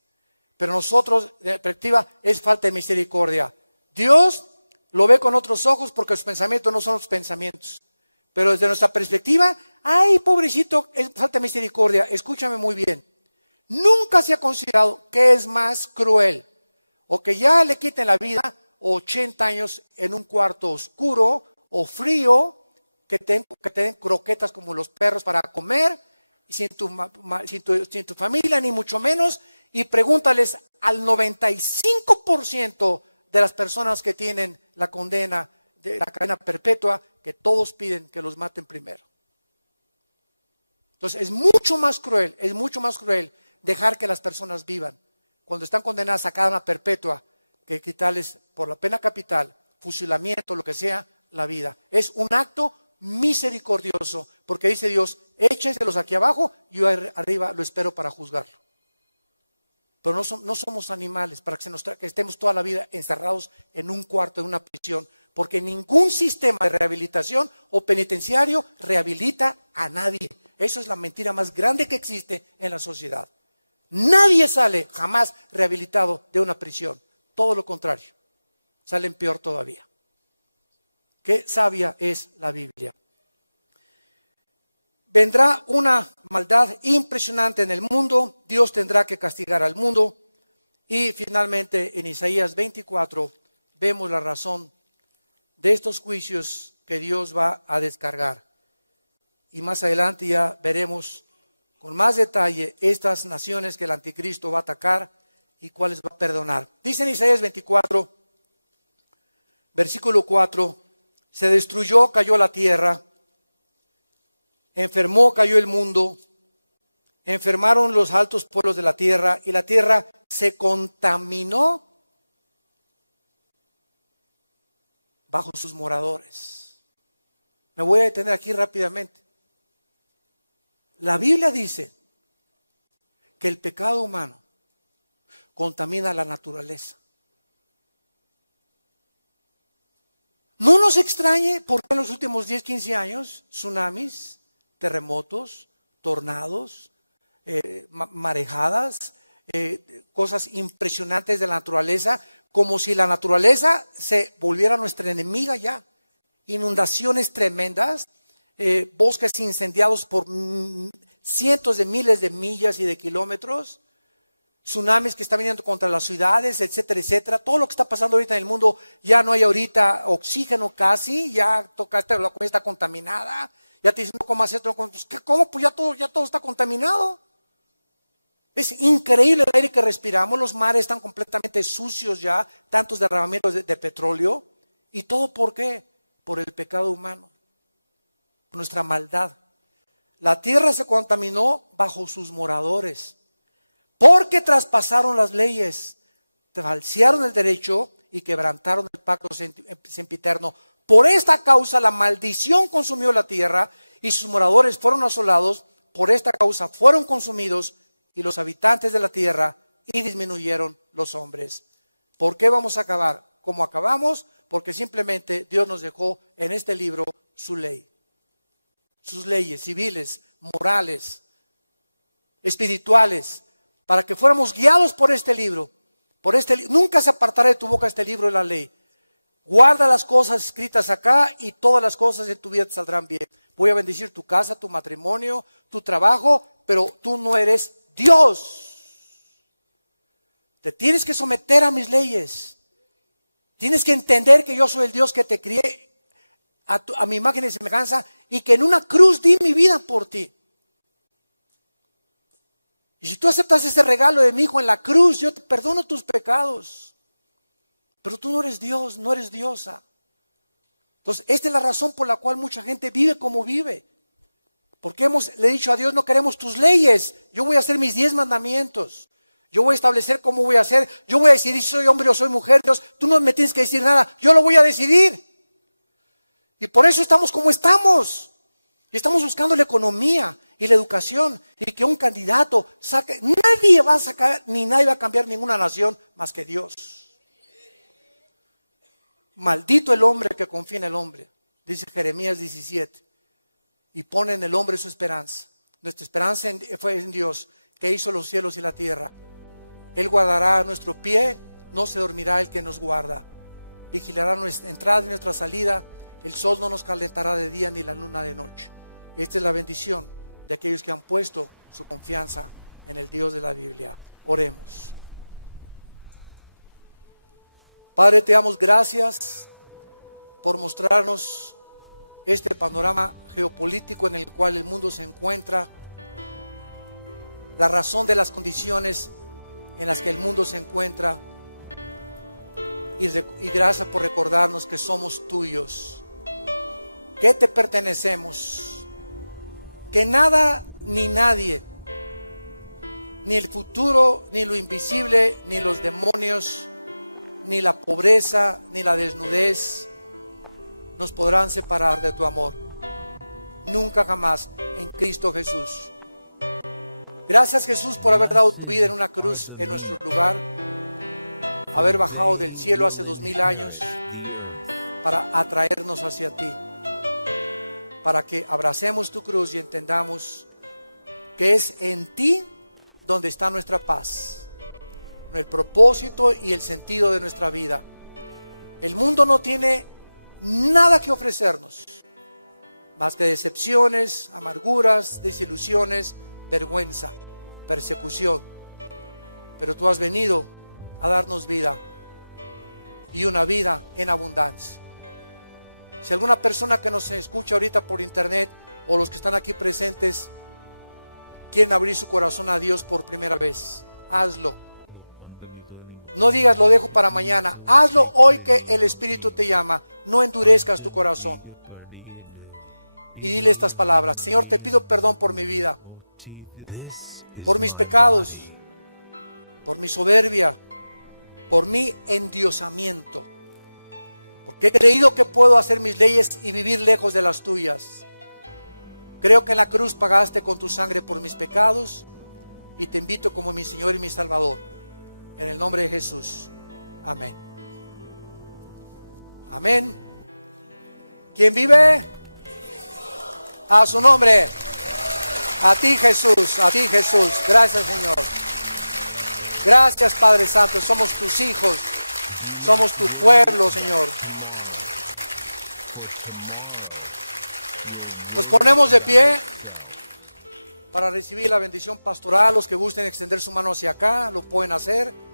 Pero nosotros, de perspectiva, es falta de misericordia. Dios lo ve con otros ojos porque sus pensamientos no son los pensamientos. Pero desde nuestra perspectiva, ¡ay, pobrecito! Es falta de misericordia. Escúchame muy bien. Nunca se ha considerado que es más cruel o que ya le quiten la vida 80 años en un cuarto oscuro o frío, que te den croquetas como los perros para comer, sin tu familia, ni mucho menos, y pregúntales al 95% de las personas que tienen la condena de la cadena perpetua, que todos piden que los maten primero. Entonces es mucho más cruel dejar que las personas vivan cuando están condenadas a cadena perpetua, que quitarles por la pena capital, fusilamiento, lo que sea, la vida. Es un acto misericordioso, porque dice Dios, échenselos aquí abajo, yo arriba lo espero para juzgarlo. Pero no somos animales para que estemos toda la vida encerrados en un cuarto, en una prisión, porque ningún sistema de rehabilitación o penitenciario rehabilita a nadie. Eso es la mentira más grande que existe en la sociedad. Nadie sale jamás rehabilitado de una prisión, todo lo contrario, salen peor todavía. Qué sabia es la Biblia. Vendrá una maldad impresionante en el mundo, Dios tendrá que castigar al mundo, y finalmente en Isaías 24 vemos la razón de estos juicios que Dios va a descargar. Y más adelante ya veremos con más detalle estas naciones que el anticristo va a atacar y cuáles va a perdonar. Dice en Isaías 24, versículo 4, se destruyó, cayó la tierra, enfermó, cayó el mundo, enfermaron los altos pueblos de la tierra, y la tierra se contaminó bajo sus moradores. Me voy a detener aquí rápidamente. La Biblia dice que el pecado humano contamina la naturaleza. No nos extrañe porque en los últimos 10, 15 años, tsunamis, terremotos, tornados, marejadas, cosas impresionantes de la naturaleza, como si la naturaleza se volviera nuestra enemiga ya. Inundaciones tremendas, bosques incendiados por cientos de miles de millas y de kilómetros, tsunamis que están viniendo contra las ciudades, etcétera, etcétera. Todo lo que está pasando ahorita en el mundo, ya no hay ahorita oxígeno casi, ya la comida está contaminada, ya te dicen no comas esto, pues, ¿cómo? Pues ya todo está contaminado. Es increíble el aire que respiramos, los mares están completamente sucios ya, tantos derramamientos de petróleo. ¿Y todo por qué? Por el pecado humano, por nuestra maldad. La tierra se contaminó bajo sus moradores, porque traspasaron las leyes, falsearon el derecho y quebrantaron el pacto sempiterno. Por esta causa la maldición consumió la tierra y sus moradores fueron asolados. Por esta causa fueron consumidos y los habitantes de la tierra, y disminuyeron los hombres. ¿Por qué vamos a acabar como acabamos? Porque simplemente Dios nos dejó en este libro su ley, sus leyes civiles, morales, espirituales, para que fuéramos guiados por este libro. Nunca se apartará de tu boca este libro de la ley. Guarda las cosas escritas acá y todas las cosas en tu vida te saldrán bien. Voy a bendecir tu casa, tu matrimonio, tu trabajo, pero tú no eres Dios. Te tienes que someter a mis leyes. Tienes que entender que yo soy el Dios que te crié a mi imagen y semejanza, y que en una cruz di mi vida por ti. Y si tú aceptas ese regalo de mi hijo en la cruz, yo te perdono tus pecados. Pero tú no eres Dios, no eres diosa. Entonces, esta es la razón por la cual mucha gente vive como vive. Porque le he dicho a Dios, no queremos tus leyes. Yo voy a hacer mis 10 mandamientos. Yo voy a establecer cómo voy a hacer. Yo voy a decidir si soy hombre o soy mujer. Dios, tú no me tienes que decir nada. Yo lo voy a decidir. Y por eso estamos como estamos. Y estamos buscando la economía y la educación. Y que un candidato saque. Nadie va a sacar, ni nadie va a cambiar ninguna nación más que Dios. Maldito el hombre que confía en el hombre, dice Jeremías 17. Y pone en el hombre su esperanza. Nuestra esperanza fue en Dios, que hizo los cielos y la tierra. Él guardará nuestro pie, no se dormirá el que nos guarda. Vigilará nuestra entrada y nuestra salida. El sol no nos calentará de día ni la luna de noche. Esta es la bendición de aquellos que han puesto su confianza en el Dios de la Biblia. Oremos. Padre, te damos gracias por mostrarnos este panorama geopolítico en el cual el mundo se encuentra, la razón de las condiciones en las que el mundo se encuentra, y gracias por recordarnos que somos tuyos, que te pertenecemos, que nada ni nadie, ni el futuro, ni lo invisible, ni los demonios, ni la pobreza, ni la desnudez nos podrán separar de tu amor. Nunca jamás, en Cristo Jesús. Gracias, Jesús, por haber dado tu vida en una cruz en nuestro lugar, haber bajado del cielo hace 2000 años para atraernos hacia ti, para que abracemos tu cruz y entendamos que es en ti donde está nuestra paz, el propósito y el sentido de nuestra vida. El mundo no tiene nada que ofrecernos más que decepciones, amarguras, desilusiones, vergüenza, persecución. Pero tú has venido a darnos vida, y una vida en abundancia. Si alguna persona que nos escucha ahorita por internet, o los que están aquí presentes, quieren abrir su corazón a Dios por primera vez, hazlo. No digas lo dejo para mañana. Hazlo hoy que el Espíritu te llama. No endurezcas tu corazón. Y dile estas palabras: Señor, te pido perdón por mi vida, por mis pecados, por mi soberbia, por mi endiosamiento, porque he creído que puedo hacer mis leyes y vivir lejos de las tuyas. Creo que en la cruz pagaste con tu sangre por mis pecados, y te invito como mi Señor y mi Salvador. En el nombre de Jesús. Amén. Amén. ¿Quién vive? A su nombre. A ti, Jesús. A ti, Jesús. Gracias, Señor. Gracias, Padre Santo. Somos tus hijos. Somos tu pueblo, Señor. Nos ponemos de pie para recibir la bendición pastoral. Los que gusten extender su mano hacia acá, lo pueden hacer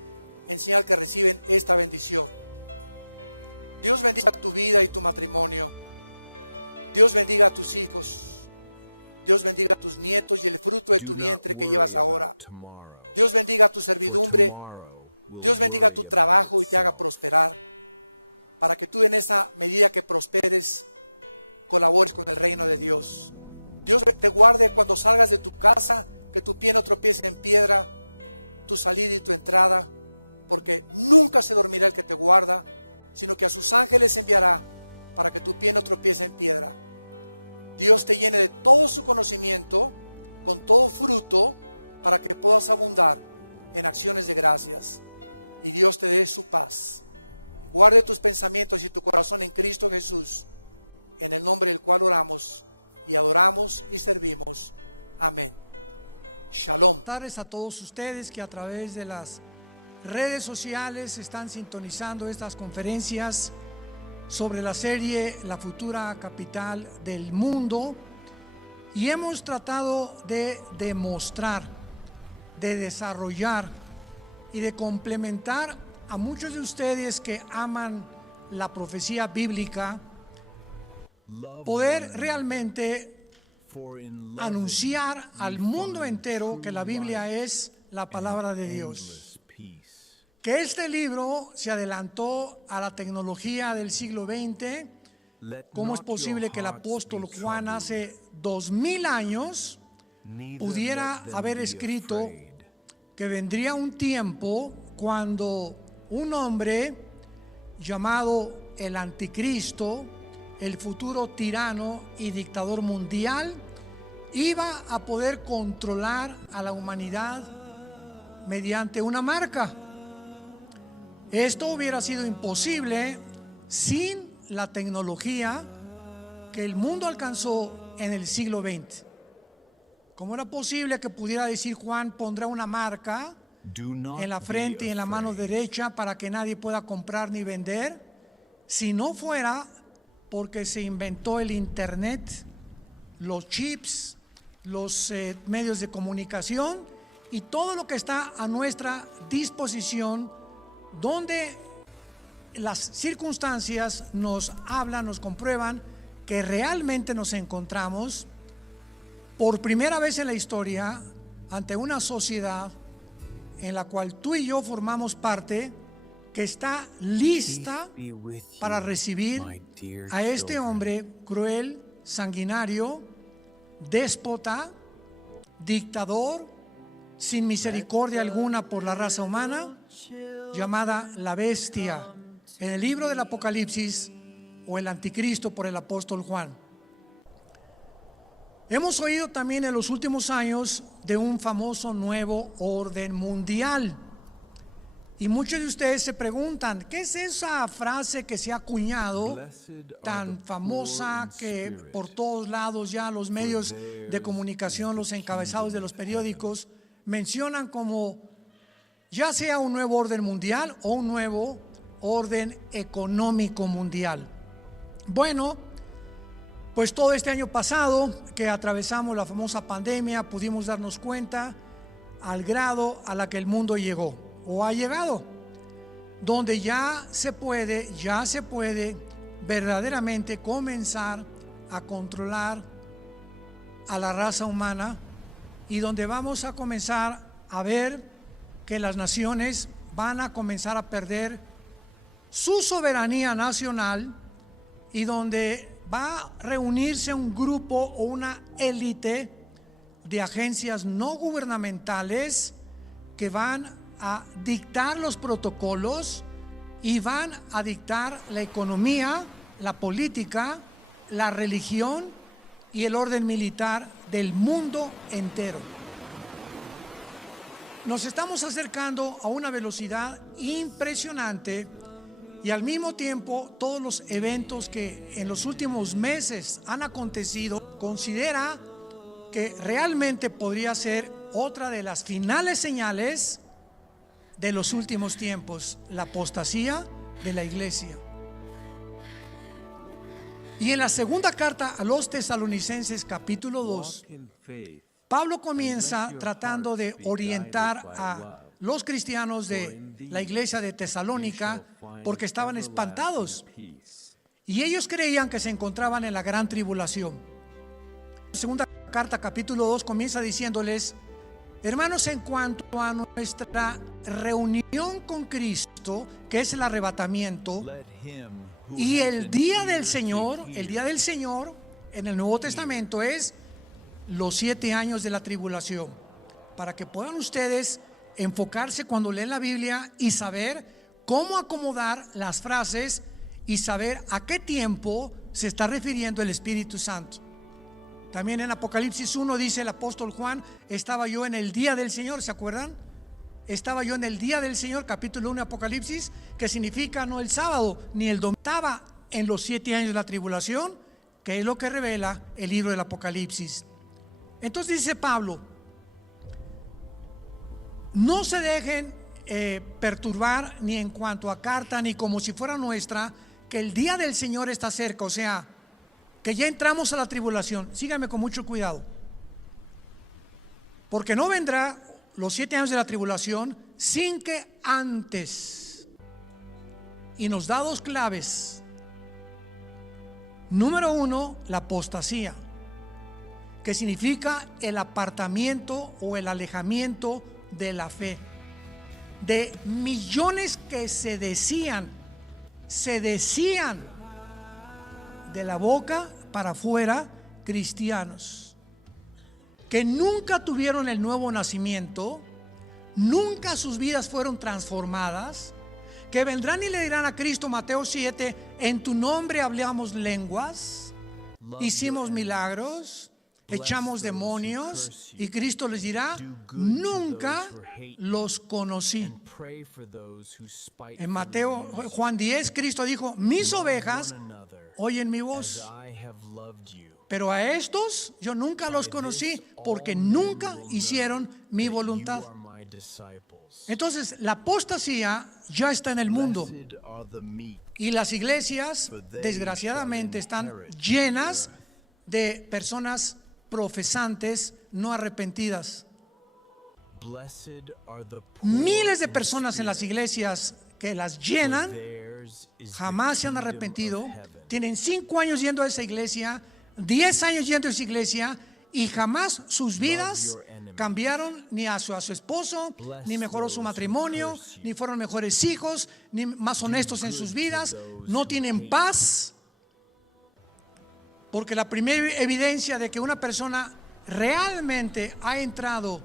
en señal que reciben esta bendición. Dios bendiga tu vida y tu matrimonio. Dios bendiga a tus hijos. Dios bendiga a tus nietos y el fruto de tu vientre que llevas ahora. Dios bendiga tu servidumbre. Dios bendiga tu trabajo y te haga prosperar, para que tú, en esa medida que prosperes, colabores con el reino de Dios. Dios te guarde cuando salgas de tu casa, que tu pie no tropiece en piedra, tu salida y tu entrada, porque nunca se dormirá el que te guarda, sino que a sus ángeles enviará para que tu pie no tropiece en piedra. Dios te llene de todo su conocimiento, con todo fruto, para que puedas abundar en acciones de gracias, y Dios te dé su paz. Guarde tus pensamientos y tu corazón en Cristo Jesús, en el nombre del cual oramos y adoramos y servimos. Amén. Shalom. Tardes a todos ustedes que a través de las redes sociales están sintonizando estas conferencias sobre la serie La futura capital del mundo, y hemos tratado de demostrar, de desarrollar y de complementar a muchos de ustedes que aman la profecía bíblica, poder realmente anunciar al mundo entero que la Biblia es la palabra de Dios. Que este libro se adelantó a la tecnología del siglo XX. ¿Cómo es posible que el apóstol Juan hace 2000 años pudiera haber escrito que vendría un tiempo cuando un hombre llamado el Anticristo, el futuro tirano y dictador mundial, iba a poder controlar a la humanidad mediante una marca? Esto hubiera sido imposible sin la tecnología que el mundo alcanzó en el siglo XX. ¿Cómo era posible que pudiera decir Juan pondrá una marca en la frente y en la mano derecha para que nadie pueda comprar ni vender? Si no fuera porque se inventó el internet, los chips, los medios de comunicación y todo lo que está a nuestra disposición, donde las circunstancias nos hablan, nos comprueban que realmente nos encontramos por primera vez en la historia ante una sociedad en la cual tú y yo formamos parte, que está lista para recibir a este hombre cruel, sanguinario, déspota, dictador, sin misericordia alguna por la raza humana, llamada la bestia en el libro del Apocalipsis, o el Anticristo por el apóstol Juan. Hemos oído también en los últimos años de un famoso nuevo orden mundial. Y muchos de ustedes se preguntan, ¿qué es esa frase que se ha acuñado tan famosa que por todos lados ya los medios de comunicación, los encabezados de los periódicos mencionan como ya sea un nuevo orden mundial o un nuevo orden económico mundial? Bueno, pues todo este año pasado que atravesamos la famosa pandemia, pudimos darnos cuenta al grado a la que el mundo llegó o ha llegado, donde ya se puede verdaderamente comenzar a controlar a la raza humana, y donde vamos a comenzar a ver que las naciones van a comenzar a perder su soberanía nacional, y donde va a reunirse un grupo o una élite de agencias no gubernamentales que van a dictar los protocolos y van a dictar la economía, la política, la religión y el orden militar del mundo entero. Nos estamos acercando a una velocidad impresionante, y al mismo tiempo todos los eventos que en los últimos meses han acontecido, considera que realmente podría ser otra de las finales señales de los últimos tiempos, la apostasía de la iglesia. Y en la segunda carta a los Tesalonicenses, capítulo 2, Pablo comienza tratando de orientar a los cristianos de la iglesia de Tesalónica, porque estaban espantados y ellos creían que se encontraban en la gran tribulación. Segunda carta, capítulo 2, comienza diciéndoles: hermanos, en cuanto a nuestra reunión con Cristo, que es el arrebatamiento, y el día del Señor en el Nuevo Testamento es los 7 años de la tribulación, para que puedan ustedes enfocarse cuando leen la Biblia y saber cómo acomodar las frases y saber a qué tiempo se está refiriendo el Espíritu Santo. También en Apocalipsis 1 dice el apóstol Juan: estaba yo en el día del Señor. ¿Se acuerdan? Estaba yo en el día del Señor, capítulo 1 de Apocalipsis, que significa no el sábado ni el domingo. Estaba en los 7 años de la tribulación, que es lo que revela el libro del Apocalipsis. Entonces dice Pablo: no se dejen perturbar ni en cuanto a carta ni como si fuera nuestra, que el día del Señor está cerca, o sea, que ya entramos a la tribulación. Síganme con mucho cuidado, porque no vendrá los 7 años de la tribulación sin que antes, y nos da 2 claves. Número 1, la apostasía, que que significa el apartamiento o el alejamiento de la fe. De millones que se decían de la boca para afuera cristianos, que nunca tuvieron el nuevo nacimiento, nunca sus vidas fueron transformadas, que vendrán y le dirán a Cristo, Mateo 7, en tu nombre hablamos lenguas, hicimos milagros, echamos demonios, y Cristo les dirá, nunca los conocí. En Juan 10, Cristo dijo, mis ovejas oyen mi voz, pero a estos yo nunca los conocí, porque nunca hicieron mi voluntad. Entonces la apostasía ya está en el mundo, y las iglesias desgraciadamente están llenas de personas profesantes no arrepentidas. Miles de personas en las iglesias que las llenan jamás se han arrepentido. Tienen 5 años yendo a esa iglesia, 10 años yendo a esa iglesia, y jamás sus vidas cambiaron, ni a su esposo, ni mejoró su matrimonio, ni fueron mejores hijos, ni más honestos en sus vidas. No tienen paz. Porque la primera evidencia de que una persona realmente ha entrado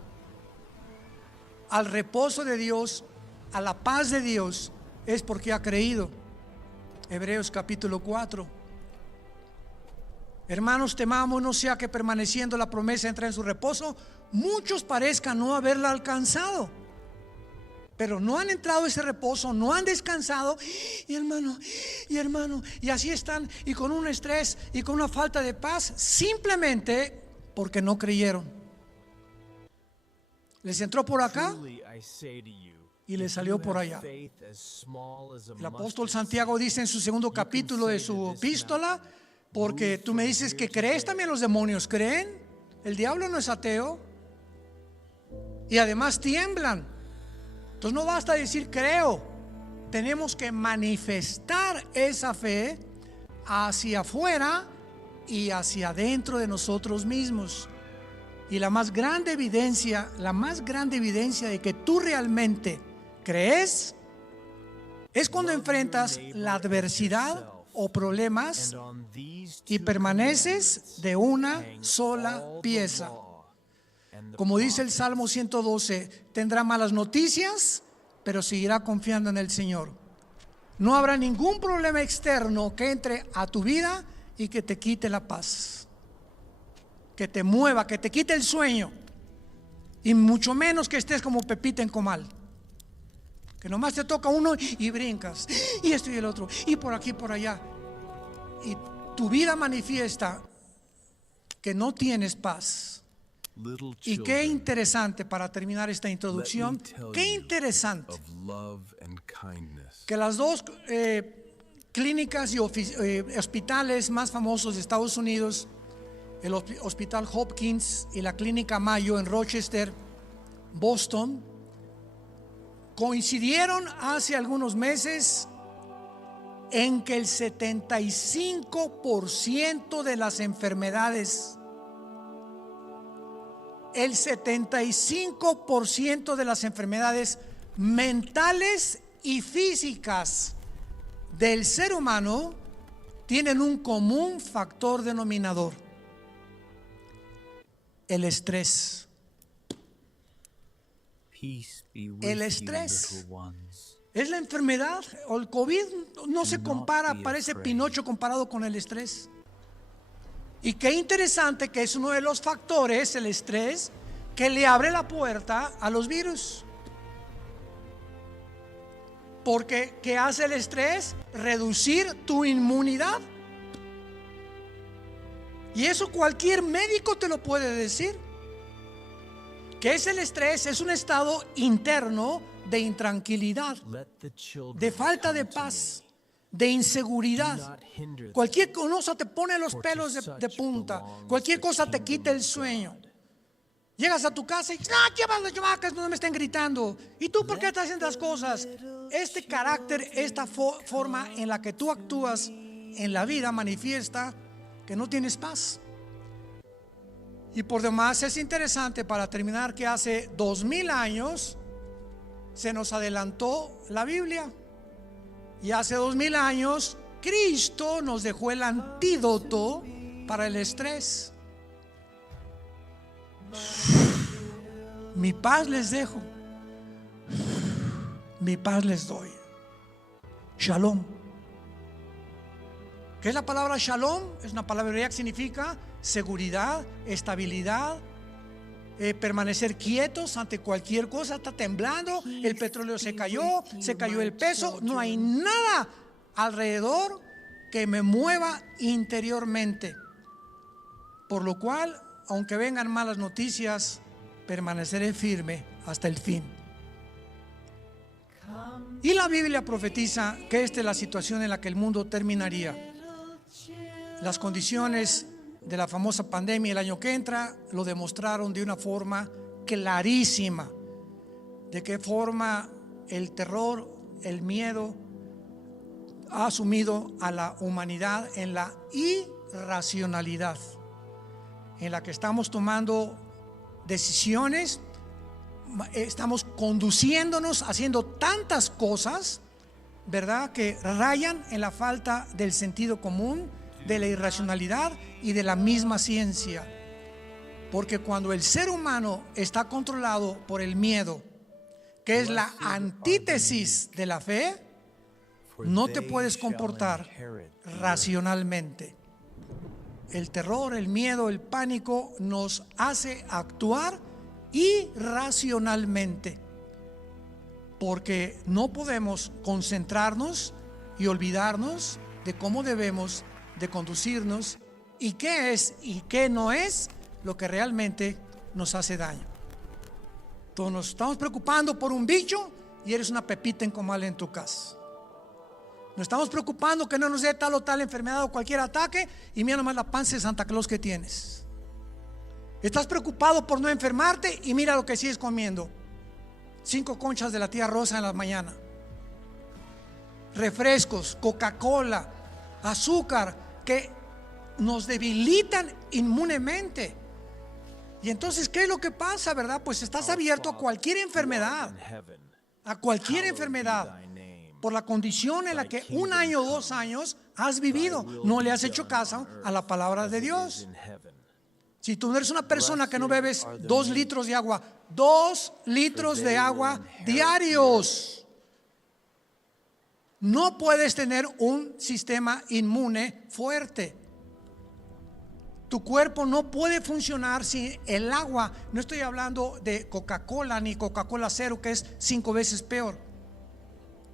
al reposo de Dios, a la paz de Dios, es porque ha creído. Hebreos capítulo 4. Hermanos, temamos no sea que permaneciendo la promesa entre en su reposo, muchos parezcan no haberla alcanzado. Pero no han entrado a ese reposo, no han descansado, y hermano, y así están, y con un estrés y con una falta de paz, simplemente porque no creyeron. Les entró por acá y les salió por allá. El apóstol Santiago dice en su segundo capítulo de su epístola, porque tú me dices que crees, también los demonios creen. El diablo no es ateo, y además tiemblan. Entonces no basta decir creo, tenemos que manifestar esa fe hacia afuera y hacia adentro de nosotros mismos. Y la más grande evidencia de que tú realmente crees es cuando enfrentas la adversidad o problemas y permaneces de una sola pieza. Como dice el Salmo 112, tendrá malas noticias, pero seguirá confiando en el Señor. No habrá ningún problema externo que entre a tu vida y que te quite la paz, que te mueva, que te quite el sueño, y mucho menos que estés como Pepita en comal, que nomás te toca uno y brincas, y esto y el otro, y por aquí y por allá, y tu vida manifiesta que no tienes paz. Y qué interesante, para terminar esta introducción, qué interesante que las dos clínicas y hospitales más famosos de Estados Unidos, el Hospital Hopkins y la Clínica Mayo en Rochester, Boston, coincidieron hace algunos meses en que el 75% de las enfermedades, el 75% de las enfermedades mentales y físicas del ser humano tienen un común factor denominador: el estrés. El estrés es la enfermedad, o el COVID no se compara, parece Pinocho comparado con el estrés. Y qué interesante que es uno de los factores, el estrés, que le abre la puerta a los virus. Porque ¿qué hace el estrés? Reducir tu inmunidad. Y eso cualquier médico te lo puede decir. ¿Qué es el estrés? Es un estado interno de intranquilidad, de falta de paz, de inseguridad. Cualquier cosa te pone los pelos de punta, cualquier cosa te quita el sueño. Llegas a tu casa y llevas las chamacas, no me estén gritando. ¿Y tú por qué estás haciendo estas cosas? Este carácter, esta forma en la que tú actúas en la vida manifiesta que no tienes paz. Y por demás es interesante, para terminar, que hace 2000 años se nos adelantó la Biblia. Y hace 2000 años Cristo nos dejó el antídoto para el estrés. Mi paz les dejo, mi paz les doy. Shalom. ¿Qué es la palabra shalom? Es una palabra hebrea que significa seguridad, estabilidad, permanecer quietos ante cualquier cosa. Está temblando, el petróleo se cayó el peso, no hay nada alrededor que me mueva interiormente. Por lo cual, aunque vengan malas noticias, permaneceré firme hasta el fin. Y la Biblia profetiza que esta es la situación en la que el mundo terminaría. Las condiciones de la famosa pandemia el año que entra lo demostraron de una forma clarísima. De qué forma el terror, el miedo ha asumido a la humanidad en la irracionalidad, en la que estamos tomando decisiones, estamos conduciéndonos, haciendo tantas cosas, ¿verdad?, que rayan en la falta del sentido común, de la irracionalidad y de la misma ciencia. Porque cuando el ser humano está controlado por el miedo, que es la antítesis de la fe, no te puedes comportar racionalmente. El terror, el miedo, el pánico nos hace actuar irracionalmente, porque no podemos concentrarnos y olvidarnos de cómo debemos de conducirnos y qué es y qué no es lo que realmente nos hace daño. Todos nos estamos preocupando por un bicho y eres una pepita en comal en tu casa. Nos estamos preocupando que no nos dé tal o tal enfermedad o cualquier ataque, y mira nomás la panza de Santa Claus que tienes. Estás preocupado por no enfermarte y mira lo que sigues comiendo: 5 conchas de la tía Rosa en la mañana, refrescos, Coca-Cola, azúcar, que nos debilitan inmunemente. Y entonces, ¿qué es lo que pasa, verdad? Pues estás abierto a cualquier enfermedad, por la condición en la que 1 año o 2 años has vivido. No le has hecho caso a la palabra de Dios. Si tú eres una persona que no bebes 2 litros de agua, 2 litros de agua diarios, no puedes tener un sistema inmune fuerte. Tu cuerpo no puede funcionar sin el agua. No estoy hablando de Coca-Cola ni Coca-Cola cero, que es 5 veces peor.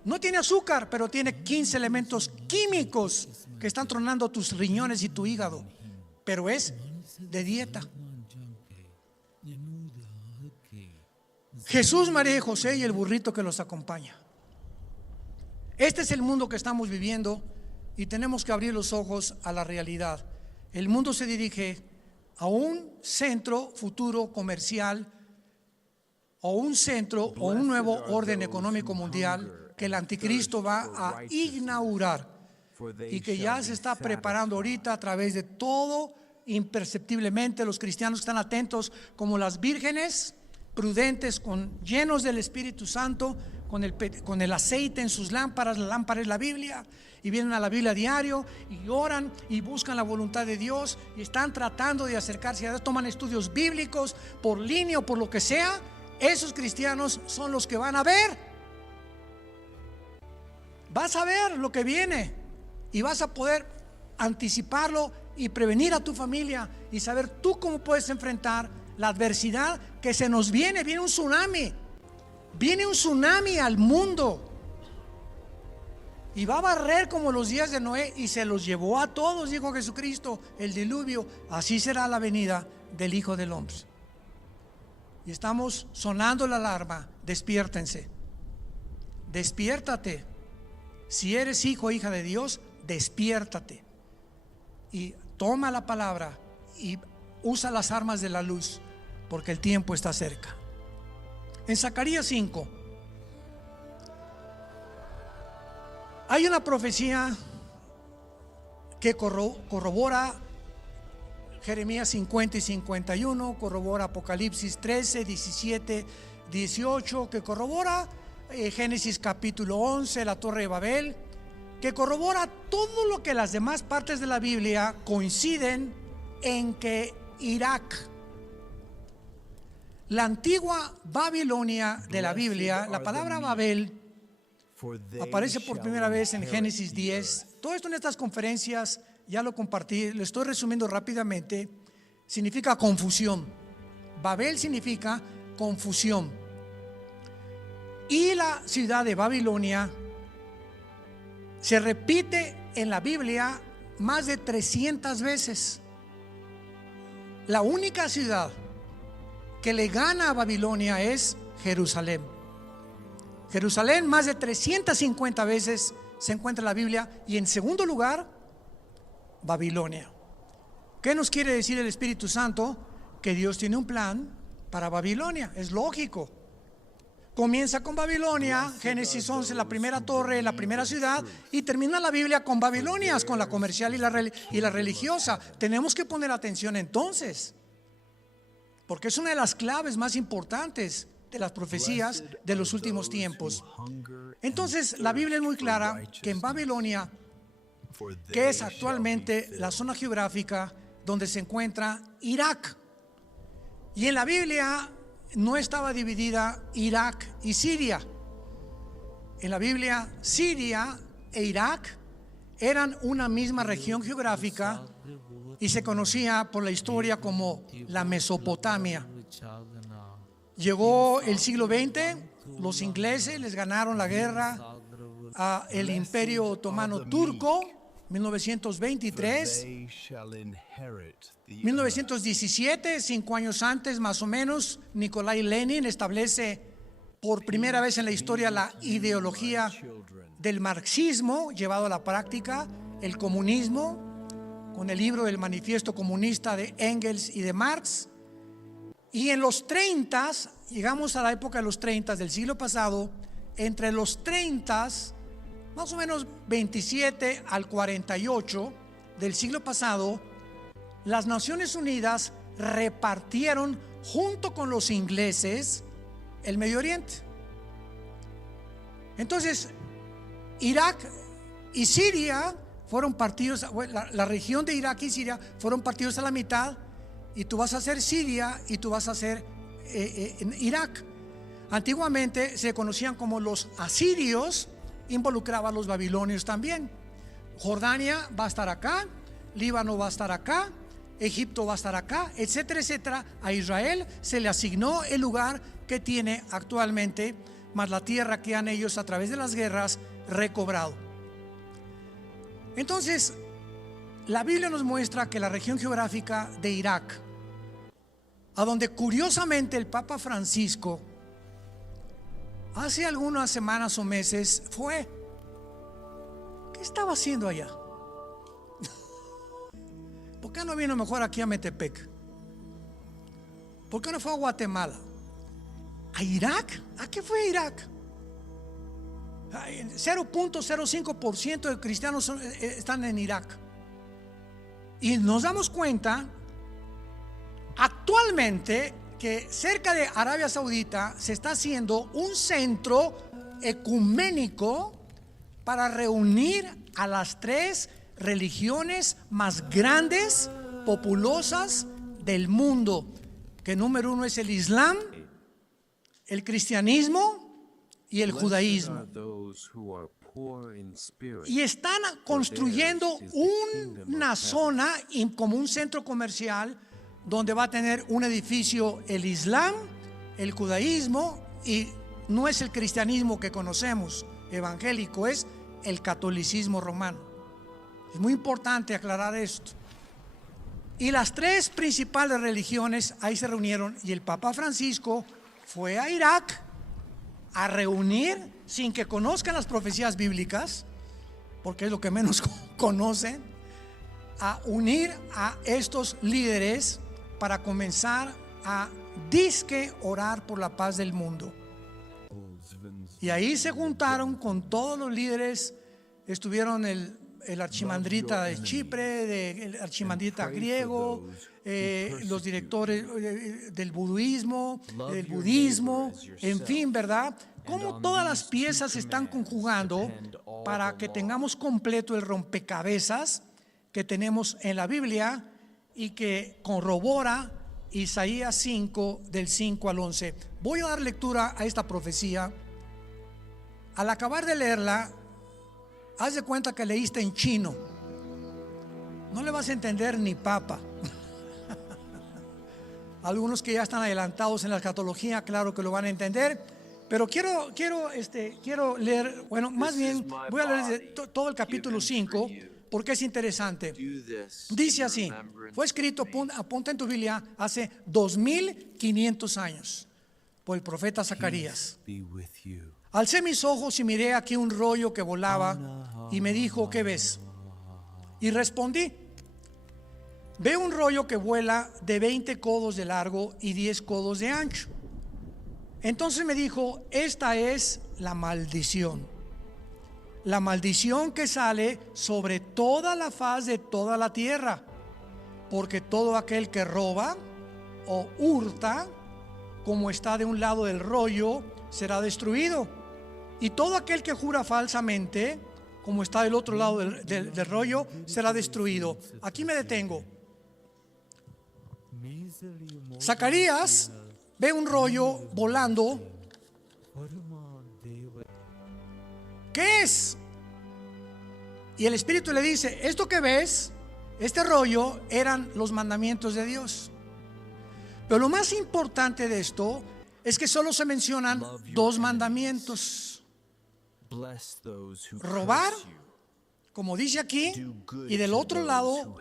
No tiene azúcar, pero tiene 15 elementos químicos que están tronando tus riñones y tu hígado. Pero es de dieta. Jesús, María y José y el burrito que los acompaña. Este es el mundo que estamos viviendo y tenemos que abrir los ojos a la realidad. El mundo se dirige a un centro futuro comercial, o un centro o un nuevo orden económico mundial que el anticristo va a inaugurar y que ya se está preparando ahorita a través de todo, imperceptiblemente. Los cristianos están atentos como las vírgenes, prudentes, llenos del Espíritu Santo, con el aceite en sus lámparas. La lámpara es la Biblia, y vienen a la Biblia diario y oran y buscan la voluntad de Dios y están tratando de acercarse a Dios, toman estudios bíblicos por línea o por lo que sea. Esos cristianos son los que van a ver. Vas a ver lo que viene y vas a poder anticiparlo y prevenir a tu familia y saber tú cómo puedes enfrentar la adversidad que se nos viene. Viene un tsunami al mundo y va a barrer como los días de Noé, y se los llevó a todos, dijo Jesucristo, el diluvio. Así será la venida del Hijo del Hombre. Y estamos sonando la alarma. Despiértense, despiértate. Si eres hijo o hija de Dios, despiértate y toma la palabra y usa las armas de la luz, porque el tiempo está cerca. En Zacarías 5 hay una profecía que corrobora Jeremías 50 y 51, corrobora Apocalipsis 13, 17, 18, que corrobora Génesis capítulo 11, la Torre de Babel, que corrobora todo lo que las demás partes de la Biblia coinciden en que Irak, la antigua Babilonia de la Biblia, la palabra Babel aparece por primera vez en Génesis 10. Todo esto en estas conferencias ya lo compartí, lo estoy resumiendo rápidamente. Significa confusión. Babel significa confusión. Y la ciudad de Babilonia se repite en la Biblia más de 300 veces. La única ciudad que le gana a Babilonia es Jerusalén. Jerusalén más de 350 veces se encuentra en la Biblia. Y en segundo lugar, Babilonia. ¿Qué nos quiere decir el Espíritu Santo? Que Dios tiene un plan para Babilonia. Es lógico. Comienza con Babilonia, Génesis 11, la primera torre, la primera ciudad, y termina la Biblia con Babilonias, con la comercial y la religiosa. Tenemos que poner atención entonces, porque es una de las claves más importantes de las profecías de los últimos tiempos. Entonces, la Biblia es muy clara que en Babilonia, que es actualmente la zona geográfica donde se encuentra Irak, y en la Biblia no estaba dividida Irak y Siria. En la Biblia, Siria e Irak eran una misma región geográfica y se conocía por la historia como la Mesopotamia. Llegó el siglo XX, los ingleses les ganaron la guerra al Imperio Otomano Turco, 1923. 1917, 5 años antes más o menos, Nikolai Lenin establece por primera vez en la historia la ideología del marxismo llevado a la práctica, el comunismo, con el libro del Manifiesto Comunista de Engels y de Marx. Y en los 30, llegamos a la época de los 30 del siglo pasado, entre los 30, más o menos 27 al 48 del siglo pasado, las Naciones Unidas repartieron junto con los ingleses el Medio Oriente. Entonces, Irak y Siria fueron partidos, la región de Irak y Siria fueron partidos a la mitad, y tú vas a hacer Siria y tú vas a hacer Irak. Antiguamente se conocían como los asirios, involucraba a los babilonios también. Jordania va a estar acá, Líbano va a estar acá, Egipto va a estar acá, etcétera, etcétera. A Israel se le asignó el lugar que tiene actualmente, más la tierra que han ellos a través de las guerras recobrado. Entonces, la Biblia nos muestra que la región geográfica de Irak, a donde curiosamente el Papa Francisco hace algunas semanas o meses fue, ¿qué estaba haciendo allá? ¿Por qué no vino mejor aquí a Metepec? ¿Por qué no fue a Guatemala? ¿A Irak? ¿A qué fue a Irak? 0.05% de cristianos están en Irak. Y nos damos cuenta actualmente que cerca de Arabia Saudita se está haciendo un centro ecuménico para reunir a las 3 religiones más grandes, populosas del mundo, que número 1 es el Islam, el cristianismo y el judaísmo. Y están construyendo una zona como un centro comercial donde va a tener un edificio el Islam, el judaísmo, y no es el cristianismo que conocemos evangélico, es el catolicismo romano. Es muy importante aclarar esto. Y las 3 principales religiones ahí se reunieron, y el Papa Francisco fue a Irak a reunir, sin que conozcan las profecías bíblicas, porque es lo que menos conocen, a unir a estos líderes para comenzar a disque orar por la paz del mundo. Y ahí se juntaron con todos los líderes. Estuvieron el el archimandrita de Chipre, el archimandrita griego, los directores del budismo, en fin, ¿verdad? Cómo todas las piezas se están conjugando para que tengamos completo el rompecabezas que tenemos en la Biblia y que corrobora Isaías 5 del 5 al 11. Voy a dar lectura a esta profecía. Al acabar de leerla, haz de cuenta que leíste en chino. No le vas a entender ni papa. Algunos que ya están adelantados en la escatología, claro que lo van a entender. Pero quiero leer, bueno, más bien voy a leer todo el capítulo 5 porque es interesante. Dice así: fue escrito, apunta en tu Biblia, hace 2500 años por el profeta Zacarías. Alcé mis ojos y miré aquí un rollo que volaba y me dijo: ¿qué ves? Y respondí: veo un rollo que vuela de 20 codos de largo y 10 codos de ancho. Entonces me dijo: esta es la maldición que sale sobre toda la faz de toda la tierra, porque todo aquel que roba o hurta, como está de un lado del rollo, será destruido, y todo aquel que jura falsamente, como está del otro lado del rollo, será destruido. Aquí me detengo. Zacarías ve un rollo volando. ¿Qué es? Y el Espíritu le dice: esto que ves, este rollo, eran los mandamientos de Dios. Pero lo más importante de esto es que solo se mencionan dos mandamientos: robar, como dice aquí, y del otro lado,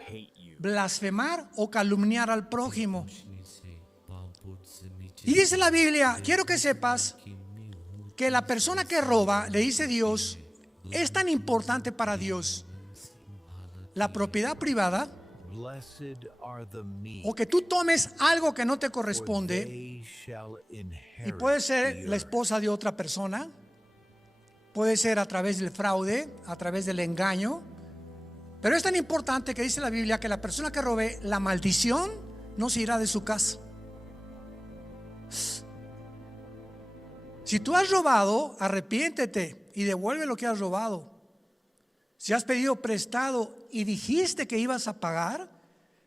blasfemar o calumniar al prójimo. Y dice la Biblia, quiero que sepas que la persona que roba, le dice Dios, es tan importante para Dios la propiedad privada, o que tú tomes algo que no te corresponde, y puede ser la esposa de otra persona, puede ser a través del fraude, a través del engaño. Pero es tan importante que dice la Biblia que la persona que robe, la maldición no se irá de su casa. Si tú has robado, arrepiéntete y devuelve lo que has robado. Si has pedido prestado y dijiste que ibas a pagar,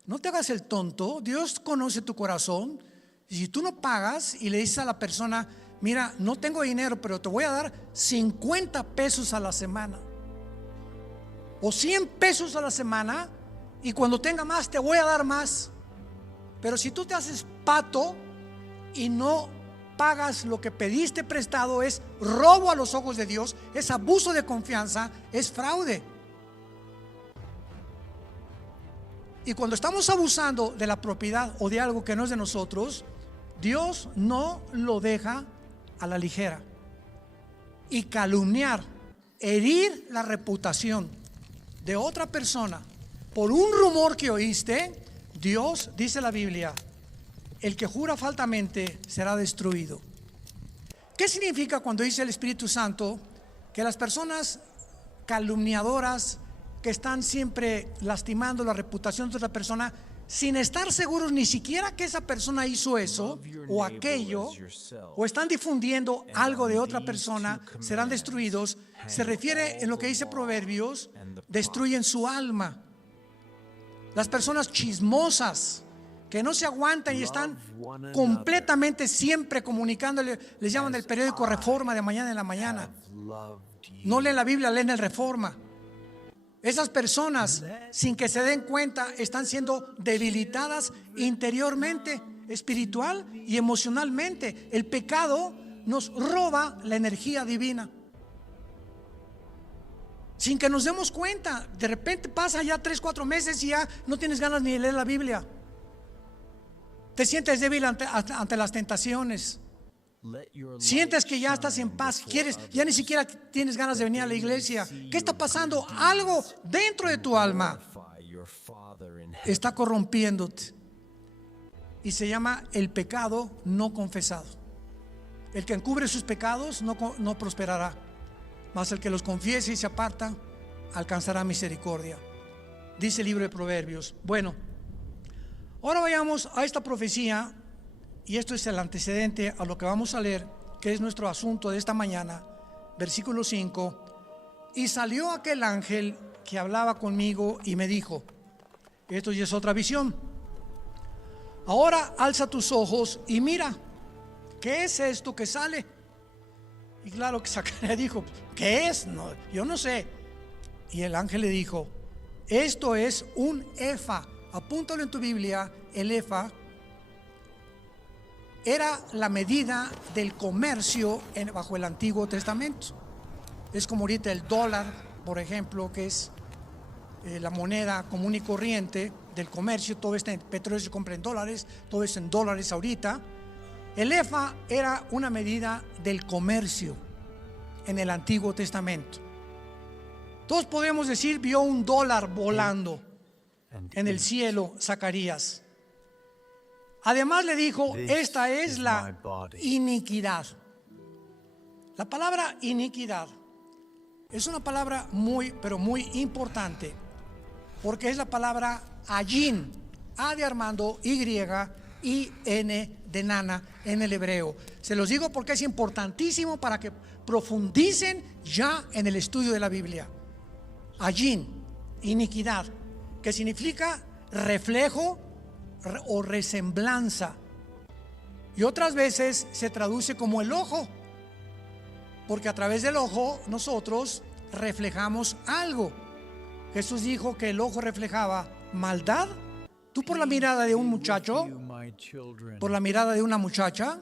no te hagas el tonto. Dios conoce tu corazón. Y si tú no pagas y le dices a la persona: mira, no tengo dinero, pero te voy a dar 50 pesos a la semana, o 100 pesos a la semana, y cuando tenga más te voy a dar más. Pero si tú te haces pato y no pagas lo que pediste prestado, es robo a los ojos de Dios, es abuso de confianza, es fraude. Y cuando estamos abusando de la propiedad o de algo que no es de nosotros, Dios no lo deja a la ligera. Y calumniar, herir la reputación de otra persona por un rumor que oíste, Dios, dice la Biblia, el que jura falsamente será destruido. ¿Qué significa cuando dice el Espíritu Santo que las personas calumniadoras, que están siempre lastimando la reputación de otra persona sin estar seguros ni siquiera que esa persona hizo eso o aquello, o están difundiendo algo de otra persona, serán destruidos? Se refiere, en lo que dice Proverbios, destruyen su alma. Las personas chismosas, que no se aguantan y están completamente siempre comunicándole, les llaman el periódico Reforma de mañana en la mañana. No leen la Biblia, leen el Reforma. Esas personas, sin que se den cuenta, están siendo debilitadas interiormente, espiritual y emocionalmente. El pecado nos roba la energía divina, sin que nos demos cuenta. De repente pasa ya 3-4 meses y ya no tienes ganas ni de leer la Biblia. Te sientes débil ante las tentaciones. Sientes que ya estás en paz, ya ni siquiera tienes ganas de venir a la iglesia. ¿Qué está pasando? Algo dentro de tu alma está corrompiéndote, y se llama el pecado no confesado. El que encubre sus pecados no prosperará, mas el que los confiese y se aparta, alcanzará misericordia. Dice el libro de Proverbios. Bueno, ahora vayamos a esta profecía, y esto es el antecedente a lo que vamos a leer, que es nuestro asunto de esta mañana. Versículo 5. Y salió aquel ángel que hablaba conmigo y me dijo, esto ya es otra visión, ahora alza tus ojos y mira, ¿qué es esto que sale? Y claro que Zacarías dijo, ¿qué es? No, yo no sé. Y el ángel le dijo, esto es un efa. Apúntalo en tu Biblia. El efa era la medida del comercio bajo el Antiguo Testamento. Es como ahorita el dólar, por ejemplo, que es la moneda común y corriente del comercio. Todo este petróleo se compra en dólares, todo es en dólares ahorita. El efa era una medida del comercio en el Antiguo Testamento. Todos podemos decir, vio un dólar volando en el cielo Zacarías. Además le dijo, esta es la iniquidad. La palabra iniquidad es una palabra muy, pero muy importante, porque es la palabra ayin, A de Armando, Y, N de nana en el hebreo. Se los digo porque es importantísimo para que profundicen ya en el estudio de la Biblia. Ayin, iniquidad, que significa reflejo o resemblanza, y otras veces se traduce como el ojo, porque a través del ojo nosotros reflejamos algo. Jesús dijo que el ojo reflejaba maldad. Tú por la mirada de un muchacho, por la mirada de una muchacha,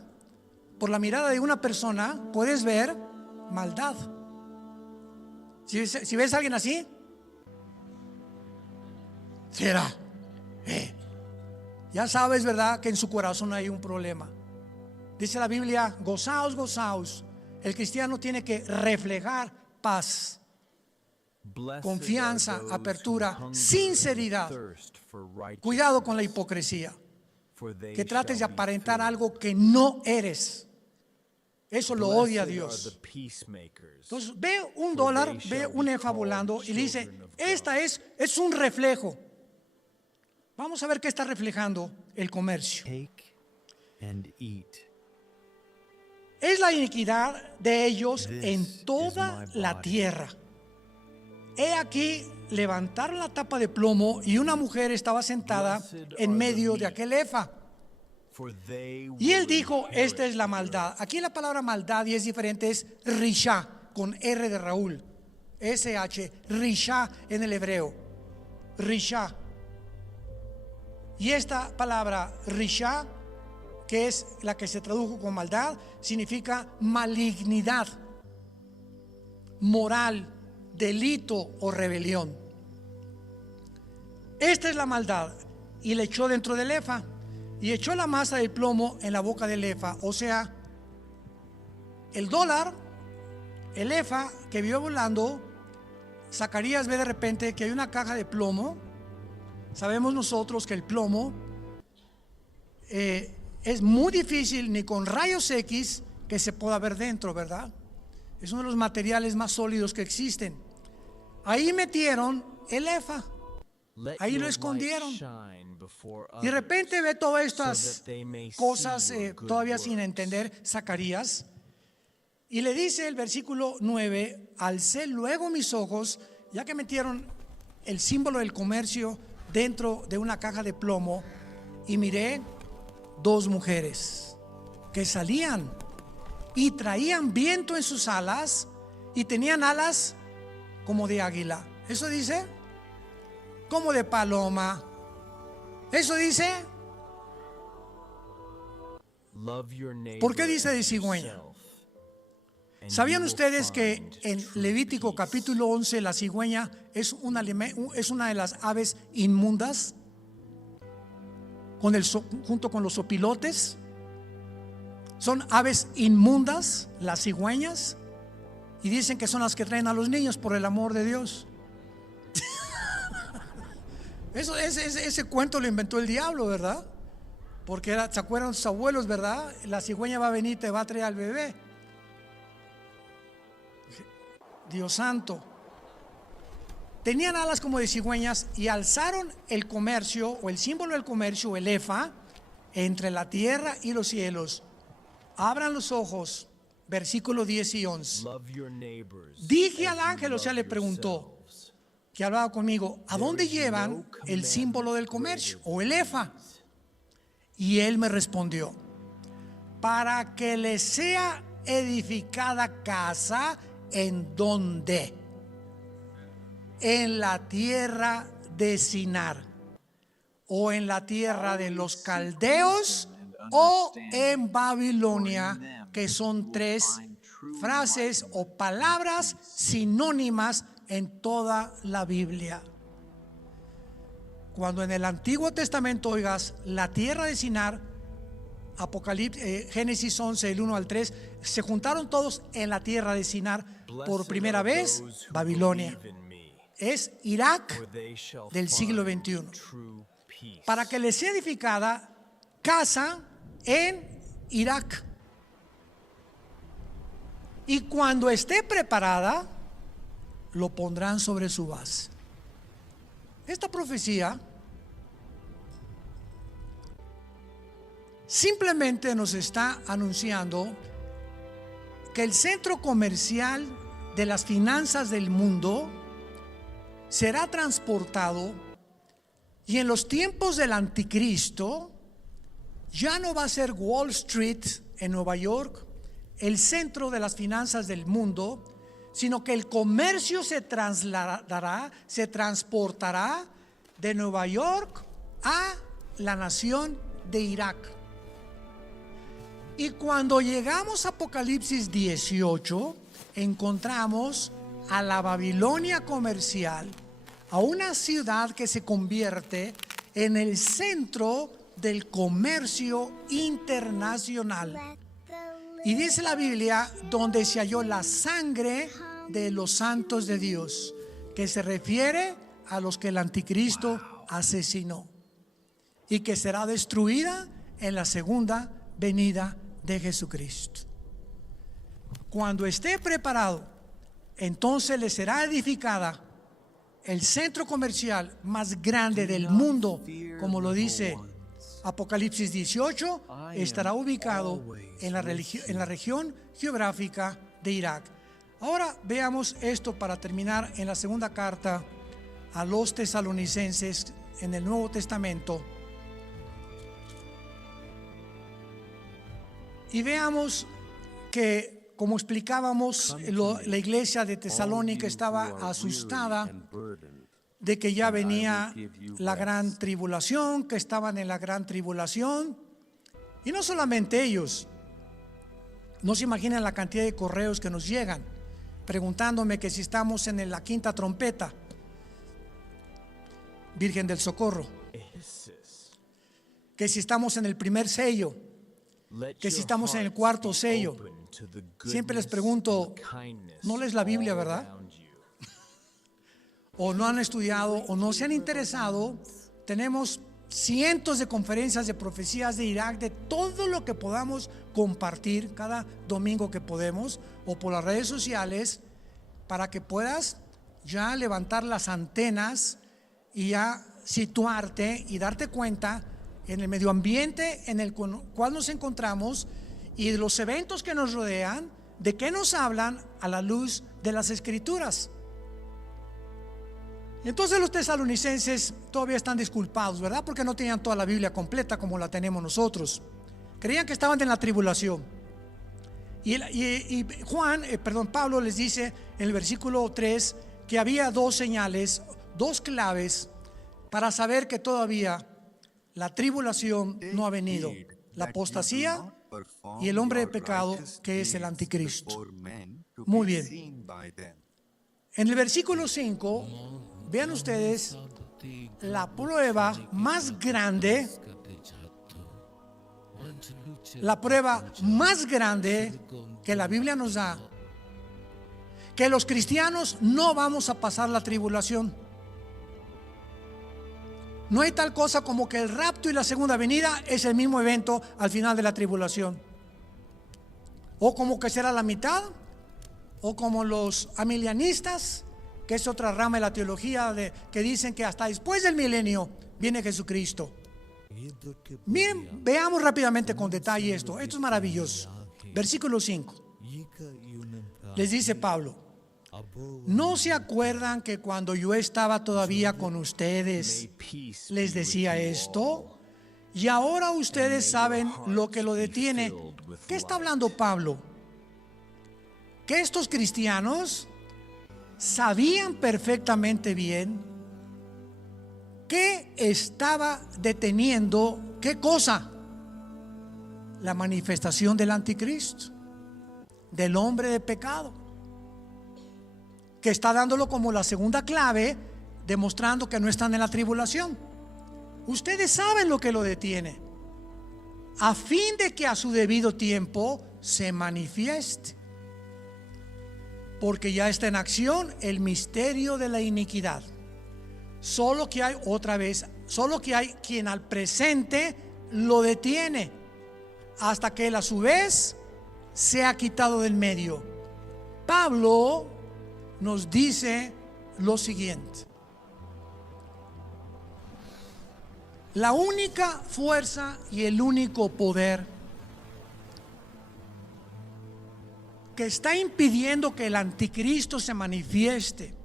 por la mirada de una persona puedes ver maldad. Si ves a alguien así, será ya sabes, ¿verdad?, que en su corazón hay un problema. Dice la Biblia, gozaos, gozaos. El cristiano tiene que reflejar paz, confianza, apertura, sinceridad. Cuidado con la hipocresía, que trates de aparentar algo que no eres. Eso lo odia Dios. Entonces ve un dólar, ve un efa volando y le dice, esta es un reflejo. Vamos a ver qué está reflejando el comercio. Es la iniquidad de ellos en toda la tierra. He aquí, levantaron la tapa de plomo y una mujer estaba sentada en medio de aquel efa. Y él dijo, esta es la maldad. Aquí la palabra maldad, y es diferente, es risha, con R de Raúl, SH, risha en el hebreo, risha. Y esta palabra risha, que es la que se tradujo con maldad, significa malignidad, moral, delito o rebelión. Esta es la maldad. Y le echó dentro del efa, y echó la masa del plomo en la boca del efa. O sea, el dólar, el efa que vio volando, Zacarías ve de repente que hay una caja de plomo. Sabemos nosotros que el plomo es muy difícil, ni con rayos X, que se pueda ver dentro, ¿verdad? Es uno de los materiales más sólidos que existen. Ahí metieron el efa, ahí lo escondieron. Y de repente ve todas estas cosas todavía sin entender Zacarías, y le dice el versículo 9, alcé luego mis ojos, ya que metieron el símbolo del comercio dentro de una caja de plomo, y miré dos mujeres que salían y traían viento en sus alas y tenían alas como de águila. Eso dice, como de paloma. Eso dice, ¿por qué dice de cigüeña? ¿Sabían ustedes que en Levítico capítulo 11 la cigüeña es una de las aves inmundas, junto con los opilotes? Son aves inmundas las cigüeñas, y dicen que son las que traen a los niños, por el amor de Dios. Ese cuento lo inventó el diablo, ¿verdad? Porque ¿se acuerdan sus abuelos, verdad? La cigüeña va a venir, te va a traer al bebé. Dios santo. tenían alas como de cigüeñas y alzaron el comercio o el símbolo del comercio, el efa, entre la tierra y los cielos. Abran los ojos, versículos 10 y 11. Dije al ángel, o sea, le preguntó, que hablaba conmigo, ¿a dónde llevan el símbolo del comercio o el efa? Y él me respondió, para que les sea edificada casa. ¿En dónde? En la tierra de Sinar, o en la tierra de los caldeos, o en Babilonia, que son tres frases o palabras sinónimas en toda la Biblia. Cuando en el Antiguo Testamento oigas la tierra de Sinar, Génesis 11, el 1 al 3, se juntaron todos en la tierra de Sinar por primera vez. Babilonia es Irak del siglo XXI, para que les sea edificada casa en Irak, y cuando esté preparada lo pondrán sobre su base. Esta profecía simplemente nos está anunciando que el centro comercial de las finanzas del mundo será transportado, y en los tiempos del anticristo ya no va a ser Wall Street en Nueva York el centro de las finanzas del mundo, sino que el comercio se trasladará, se transportará de Nueva York a la nación de Irak. Y cuando llegamos a Apocalipsis 18, encontramos a la Babilonia comercial, a una ciudad que se convierte en el centro del comercio internacional. Y dice la Biblia, donde se halló la sangre de los santos de Dios, que se refiere a los que el anticristo asesinó, y que será destruida en la segunda venida de Jesucristo. Cuando esté preparado, entonces le será edificada el centro comercial más grande del mundo, como lo dice Apocalipsis 18, estará ubicado en la región geográfica de Irak. Ahora veamos esto para terminar en la segunda carta a los tesalonicenses en el Nuevo Testamento. Y veamos que, como explicábamos, la iglesia de Tesalónica estaba asustada de que ya venía la gran tribulación, que estaban en la gran tribulación. Y no solamente ellos, no se imaginan la cantidad de correos que nos llegan preguntándome que si estamos en la quinta trompeta, Virgen del Socorro, que si estamos en el primer sello, que si estamos en el cuarto sello. Siempre les pregunto, ¿no lees la Biblia, verdad? O no han estudiado o no se han interesado. Tenemos cientos de conferencias de profecías de Irak, de todo lo que podamos compartir cada domingo que podemos, o por las redes sociales, para que puedas ya levantar las antenas y ya situarte y darte cuenta en el medio ambiente en el cual nos encontramos y de los eventos que nos rodean, de qué nos hablan a la luz de las Escrituras. Entonces los tesalonicenses todavía están disculpados, ¿verdad? Porque no tenían toda la Biblia completa como la tenemos nosotros. Creían que estaban en la tribulación. Y Pablo les dice en el versículo 3 que había dos señales, dos claves para saber que todavía la tribulación no ha venido: la apostasía y el hombre de pecado, que es el anticristo. Muy bien. En el versículo 5, vean ustedes la prueba más grande, que la Biblia nos da, que los cristianos no vamos a pasar la tribulación. No hay tal cosa como que el rapto y la segunda venida es el mismo evento al final de la tribulación, o como que será la mitad, o como los amilianistas que es otra rama de la teología que dicen que hasta después del milenio viene Jesucristo. Miren, veamos rápidamente con detalle esto. Esto es maravilloso. Versículo 5. Les dice Pablo: ¿no se acuerdan que cuando yo estaba todavía con ustedes les decía esto? Y ahora ustedes saben lo que lo detiene. ¿Qué está hablando Pablo? Que estos cristianos sabían perfectamente bien que estaba deteniendo, ¿qué cosa? La manifestación del anticristo, del hombre de pecado, que está dándolo como la segunda clave, demostrando que no están en la tribulación. Ustedes saben lo que lo detiene, a fin de que a su debido tiempo se manifieste, porque ya está en acción el misterio de la iniquidad. Solo que hay, otra vez, solo que hay quien al presente lo detiene, hasta que él a su vez se ha quitado del medio. Pablo nos dice lo siguiente: la única fuerza y el único poder que está impidiendo que el anticristo se manifieste,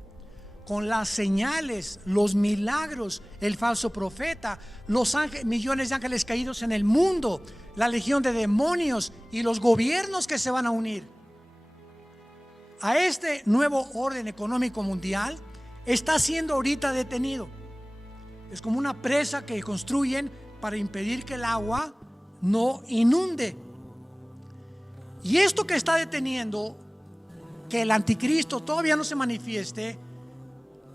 con las señales, los milagros, el falso profeta, los millones de ángeles caídos en el mundo, la legión de demonios y los gobiernos que se van a unir a este nuevo orden económico mundial, está siendo ahorita detenido. Es como una presa que construyen para impedir que el agua no inunde. Y esto que está deteniendo que el anticristo todavía no se manifieste,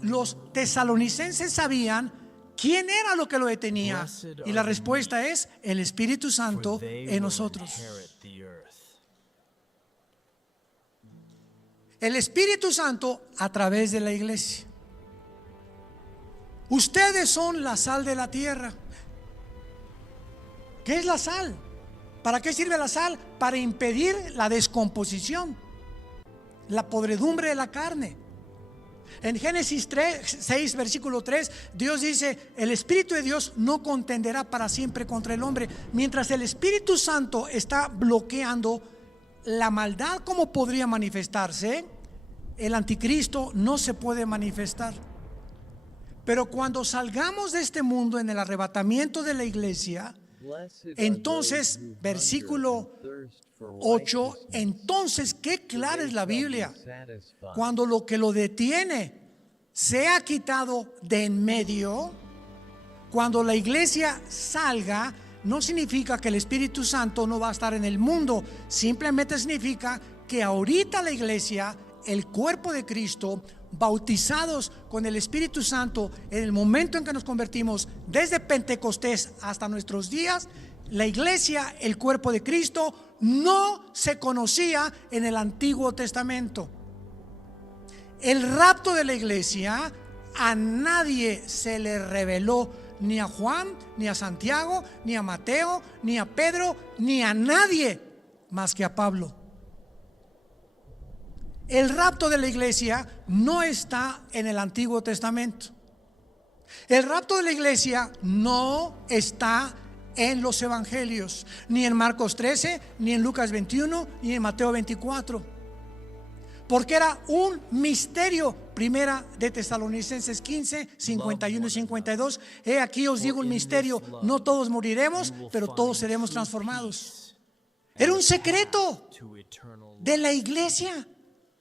los tesalonicenses sabían quién era lo que lo detenía, y la respuesta es el Espíritu Santo en nosotros. El Espíritu Santo a través de la iglesia. Ustedes son la sal de la tierra. ¿Qué es la sal? ¿Para qué sirve la sal? Para impedir la descomposición, la podredumbre de la carne. En Génesis 6, versículo 3, Dios dice: el Espíritu de Dios no contenderá para siempre contra el hombre. Mientras el Espíritu Santo está bloqueando la maldad, ¿cómo podría manifestarse? El anticristo no se puede manifestar. Pero cuando salgamos de este mundo en el arrebatamiento de la iglesia, entonces, versículo 8, entonces qué clara es la Biblia. Cuando lo que lo detiene se ha quitado de en medio, cuando la iglesia salga, no significa que el Espíritu Santo no va a estar en el mundo. Simplemente significa que ahorita la iglesia, el cuerpo de Cristo, bautizados con el Espíritu Santo, en el momento en que nos convertimos, desde Pentecostés hasta nuestros días, la iglesia, el cuerpo de Cristo, no se conocía en el Antiguo Testamento. El rapto de la iglesia a nadie se le reveló, ni a Juan, ni a Santiago, ni a Mateo, ni a Pedro, ni a nadie más que a Pablo. El rapto de la iglesia no está en el Antiguo Testamento. El rapto de la iglesia no está en los evangelios, ni en Marcos 13, ni en Lucas 21, ni en Mateo 24, porque era un misterio. Primera de Tesalonicenses 15, 51 y 52. He aquí os digo un misterio: no todos moriremos, pero todos seremos transformados. Era un secreto de la iglesia,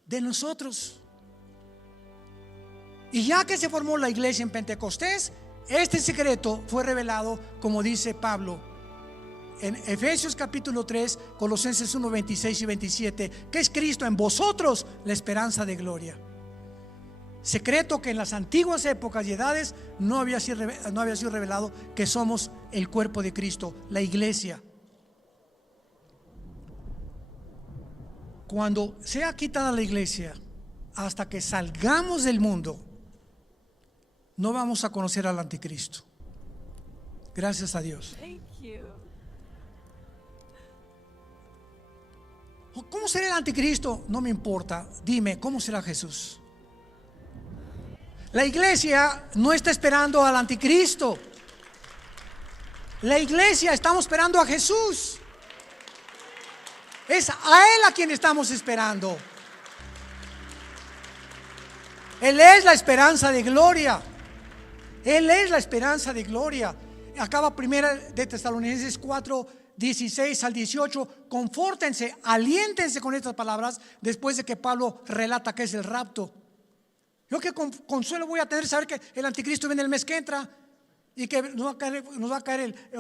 de nosotros. Y ya que se formó la iglesia en Pentecostés, este secreto fue revelado, como dice Pablo en Efesios capítulo 3, Colosenses 1, 26 y 27, que es Cristo en vosotros, la esperanza de gloria. Secreto que en las antiguas épocas y edades no había sido revelado, que somos el cuerpo de Cristo, la iglesia. Cuando sea quitada la iglesia, hasta que salgamos del mundo, no vamos a conocer al anticristo. Gracias a Dios. ¿Cómo será el anticristo? No me importa. Dime, ¿cómo será Jesús? La iglesia no está esperando al anticristo. La iglesia estamos esperando a Jesús. Es a Él a quien estamos esperando. Él es la esperanza de gloria. Él es la esperanza de gloria. Acaba primera de Tesalonicenses 4, 16 al 18. Confórtense, aliéntense con estas palabras después de que Pablo relata que es el rapto. Yo qué consuelo voy a tener saber que el anticristo viene el mes que entra y que nos va a caer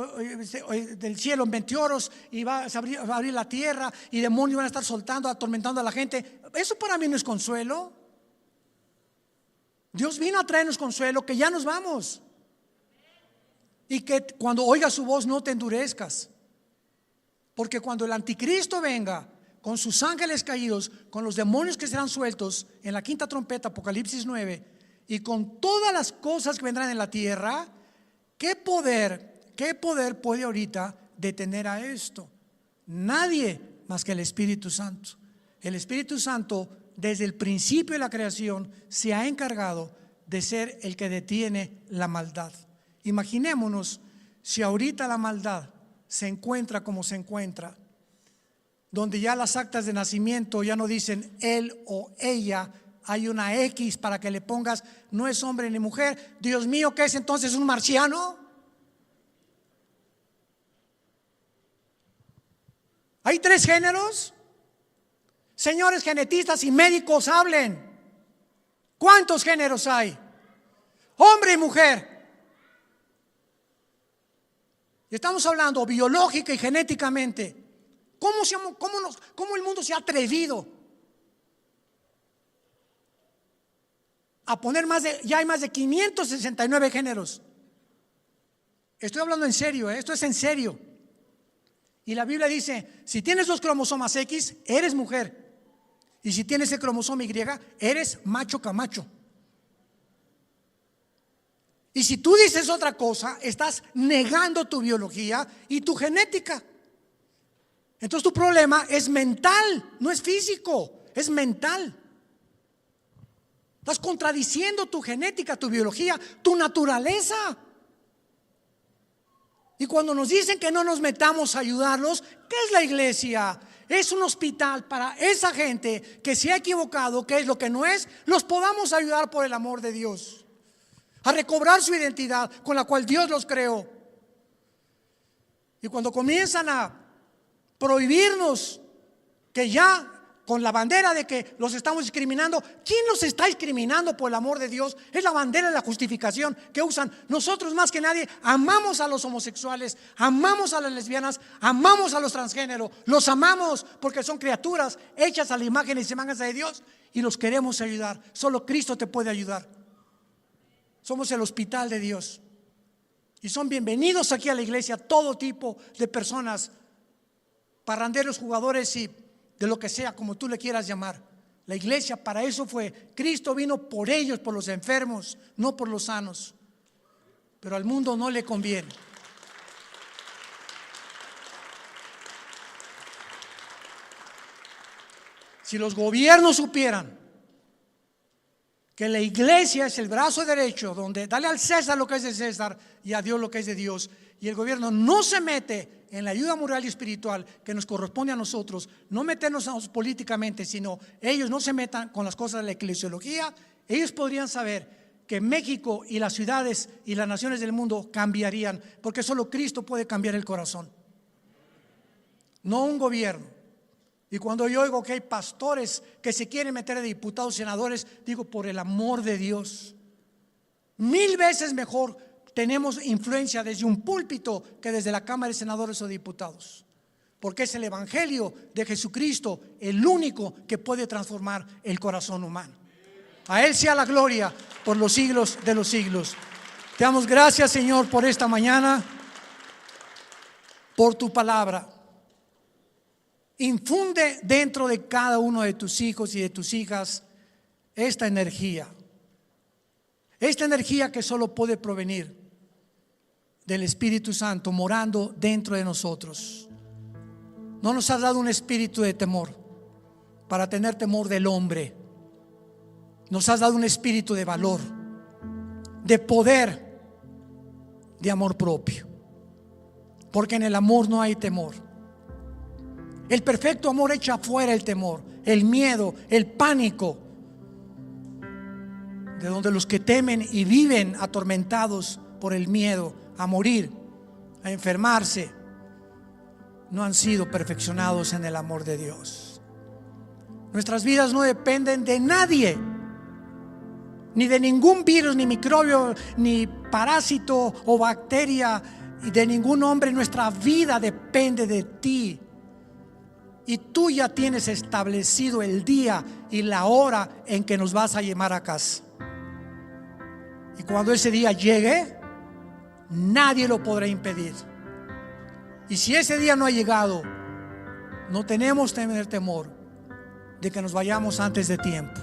del cielo en meteoros y va a abrir la tierra y demonios van a estar soltando, atormentando a la gente. Eso para mí no es consuelo. Dios vino a traernos consuelo, que ya nos vamos y que cuando oigas su voz no te endurezcas, porque cuando el anticristo venga con sus ángeles caídos, con los demonios que serán sueltos en la quinta trompeta, Apocalipsis 9, y con todas las cosas que vendrán en la tierra, ¿qué poder puede ahorita detener a esto? Nadie más que el Espíritu Santo. El Espíritu Santo, desde el principio de la creación, se ha encargado de ser el que detiene la maldad. Imaginémonos si ahorita la maldad se encuentra como se encuentra, donde ya las actas de nacimiento ya no dicen él o ella, hay una X para que le pongas, no es hombre ni mujer. Dios mío, ¿qué es entonces un marciano? ¿Hay 3 géneros? Señores genetistas y médicos, hablen. ¿Cuántos géneros hay? Hombre y mujer. Y estamos hablando biológica y genéticamente. ¿Cómo el mundo se ha atrevido a poner ya hay más de 569 géneros? Estoy hablando en serio, esto es en serio. Y la Biblia dice, si tienes los cromosomas X, eres mujer. Y si tienes el cromosoma Y, eres macho camacho. Y si tú dices otra cosa, estás negando tu biología y tu genética. Entonces tu problema es mental, no es físico, es mental. Estás contradiciendo tu genética, tu biología, tu naturaleza. Y cuando nos dicen que no nos metamos a ayudarlos, ¿qué es la iglesia? Es un hospital para esa gente que se ha equivocado, que es lo que no es, los podamos ayudar por el amor de Dios, a recobrar su identidad con la cual Dios los creó. Y cuando comienzan a prohibirnos, que ya con la bandera de que los estamos discriminando, ¿quién los está discriminando por el amor de Dios? Es la bandera de la justificación que usan. Nosotros más que nadie amamos a los homosexuales, amamos a las lesbianas, amamos a los transgéneros, los amamos porque son criaturas hechas a la imagen y semejanza de Dios y los queremos ayudar. Solo Cristo te puede ayudar. Somos el hospital de Dios y son bienvenidos aquí a la iglesia todo tipo de personas, parranderos, jugadores y de lo que sea, como tú le quieras llamar. La iglesia para eso fue. Cristo vino por ellos, por los enfermos, no por los sanos. Pero al mundo no le conviene. Si los gobiernos supieran que la iglesia es el brazo derecho, donde dale al César lo que es de César y a Dios lo que es de Dios, y el gobierno no se mete en la ayuda moral y espiritual que nos corresponde a nosotros, no meternos políticamente, sino ellos no se metan con las cosas de la eclesiología, ellos podrían saber que México y las ciudades y las naciones del mundo cambiarían, porque solo Cristo puede cambiar el corazón, no un gobierno. Y cuando yo oigo que hay pastores que se quieren meter a diputados, senadores, digo, por el amor de Dios, 1000 veces mejor tenemos influencia desde un púlpito que desde la Cámara de Senadores o Diputados, porque es el Evangelio de Jesucristo el único que puede transformar el corazón humano. A Él sea la gloria por los siglos de los siglos. Te damos gracias, Señor, por esta mañana, por tu palabra. Infunde dentro de cada uno de tus hijos y de tus hijas esta energía que solo puede provenir del Espíritu Santo morando dentro de nosotros. No nos has dado un espíritu de temor para tener temor del hombre. Nos has dado un espíritu de valor, de poder, de amor propio. Porque en el amor no hay temor. El perfecto amor echa fuera el temor, el miedo, el pánico. De donde los que temen y viven atormentados por el miedo a morir, a enfermarse, no han sido perfeccionados en el amor de Dios. Nuestras vidas no dependen de nadie, ni de ningún virus, ni microbio, ni parásito o bacteria, y de ningún hombre. Nuestra vida depende de ti. Y tú ya tienes establecido el día y la hora en que nos vas a llamar a casa. Y cuando ese día llegue, nadie lo podrá impedir. Y si ese día no ha llegado, no tenemos que tener temor de que nos vayamos antes de tiempo.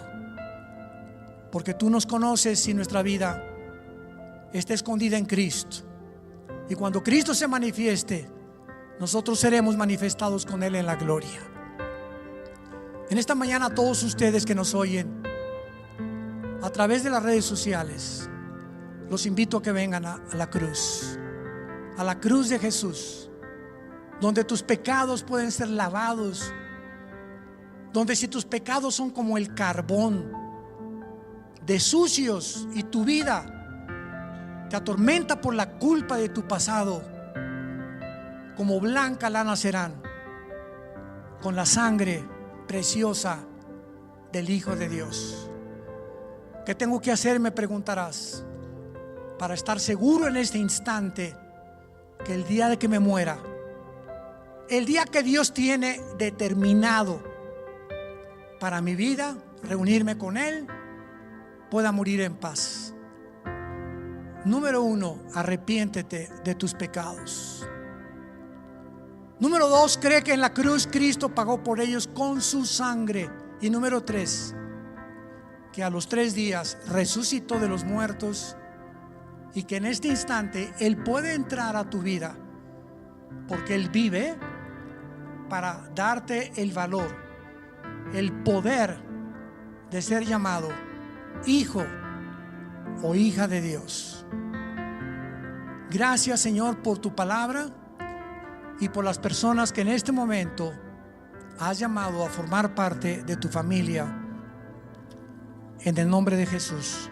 Porque tú nos conoces y nuestra vida está escondida en Cristo. Y cuando Cristo se manifieste, nosotros seremos manifestados con Él en la gloria. En esta mañana, a todos ustedes que nos oyen a través de las redes sociales, los invito a que vengan a la cruz de Jesús, donde tus pecados pueden ser lavados, donde si tus pecados son como el carbón, de sucios, y tu vida te atormenta por la culpa de tu pasado, como blanca lana serán con la sangre preciosa del Hijo de Dios. ¿Qué tengo que hacer?, me preguntarás, para estar seguro en este instante que el día de que me muera, el día que Dios tiene determinado para mi vida, reunirme con Él, pueda morir en paz. Número 1, arrepiéntete de tus pecados. Número 2, cree que en la cruz Cristo pagó por ellos con su sangre. Y número 3, que a los 3 días resucitó de los muertos, y que en este instante Él puede entrar a tu vida, porque Él vive para darte el valor, el poder de ser llamado hijo o hija de Dios. Gracias, Señor, por tu palabra y por las personas que en este momento has llamado a formar parte de tu familia. En el nombre de Jesús.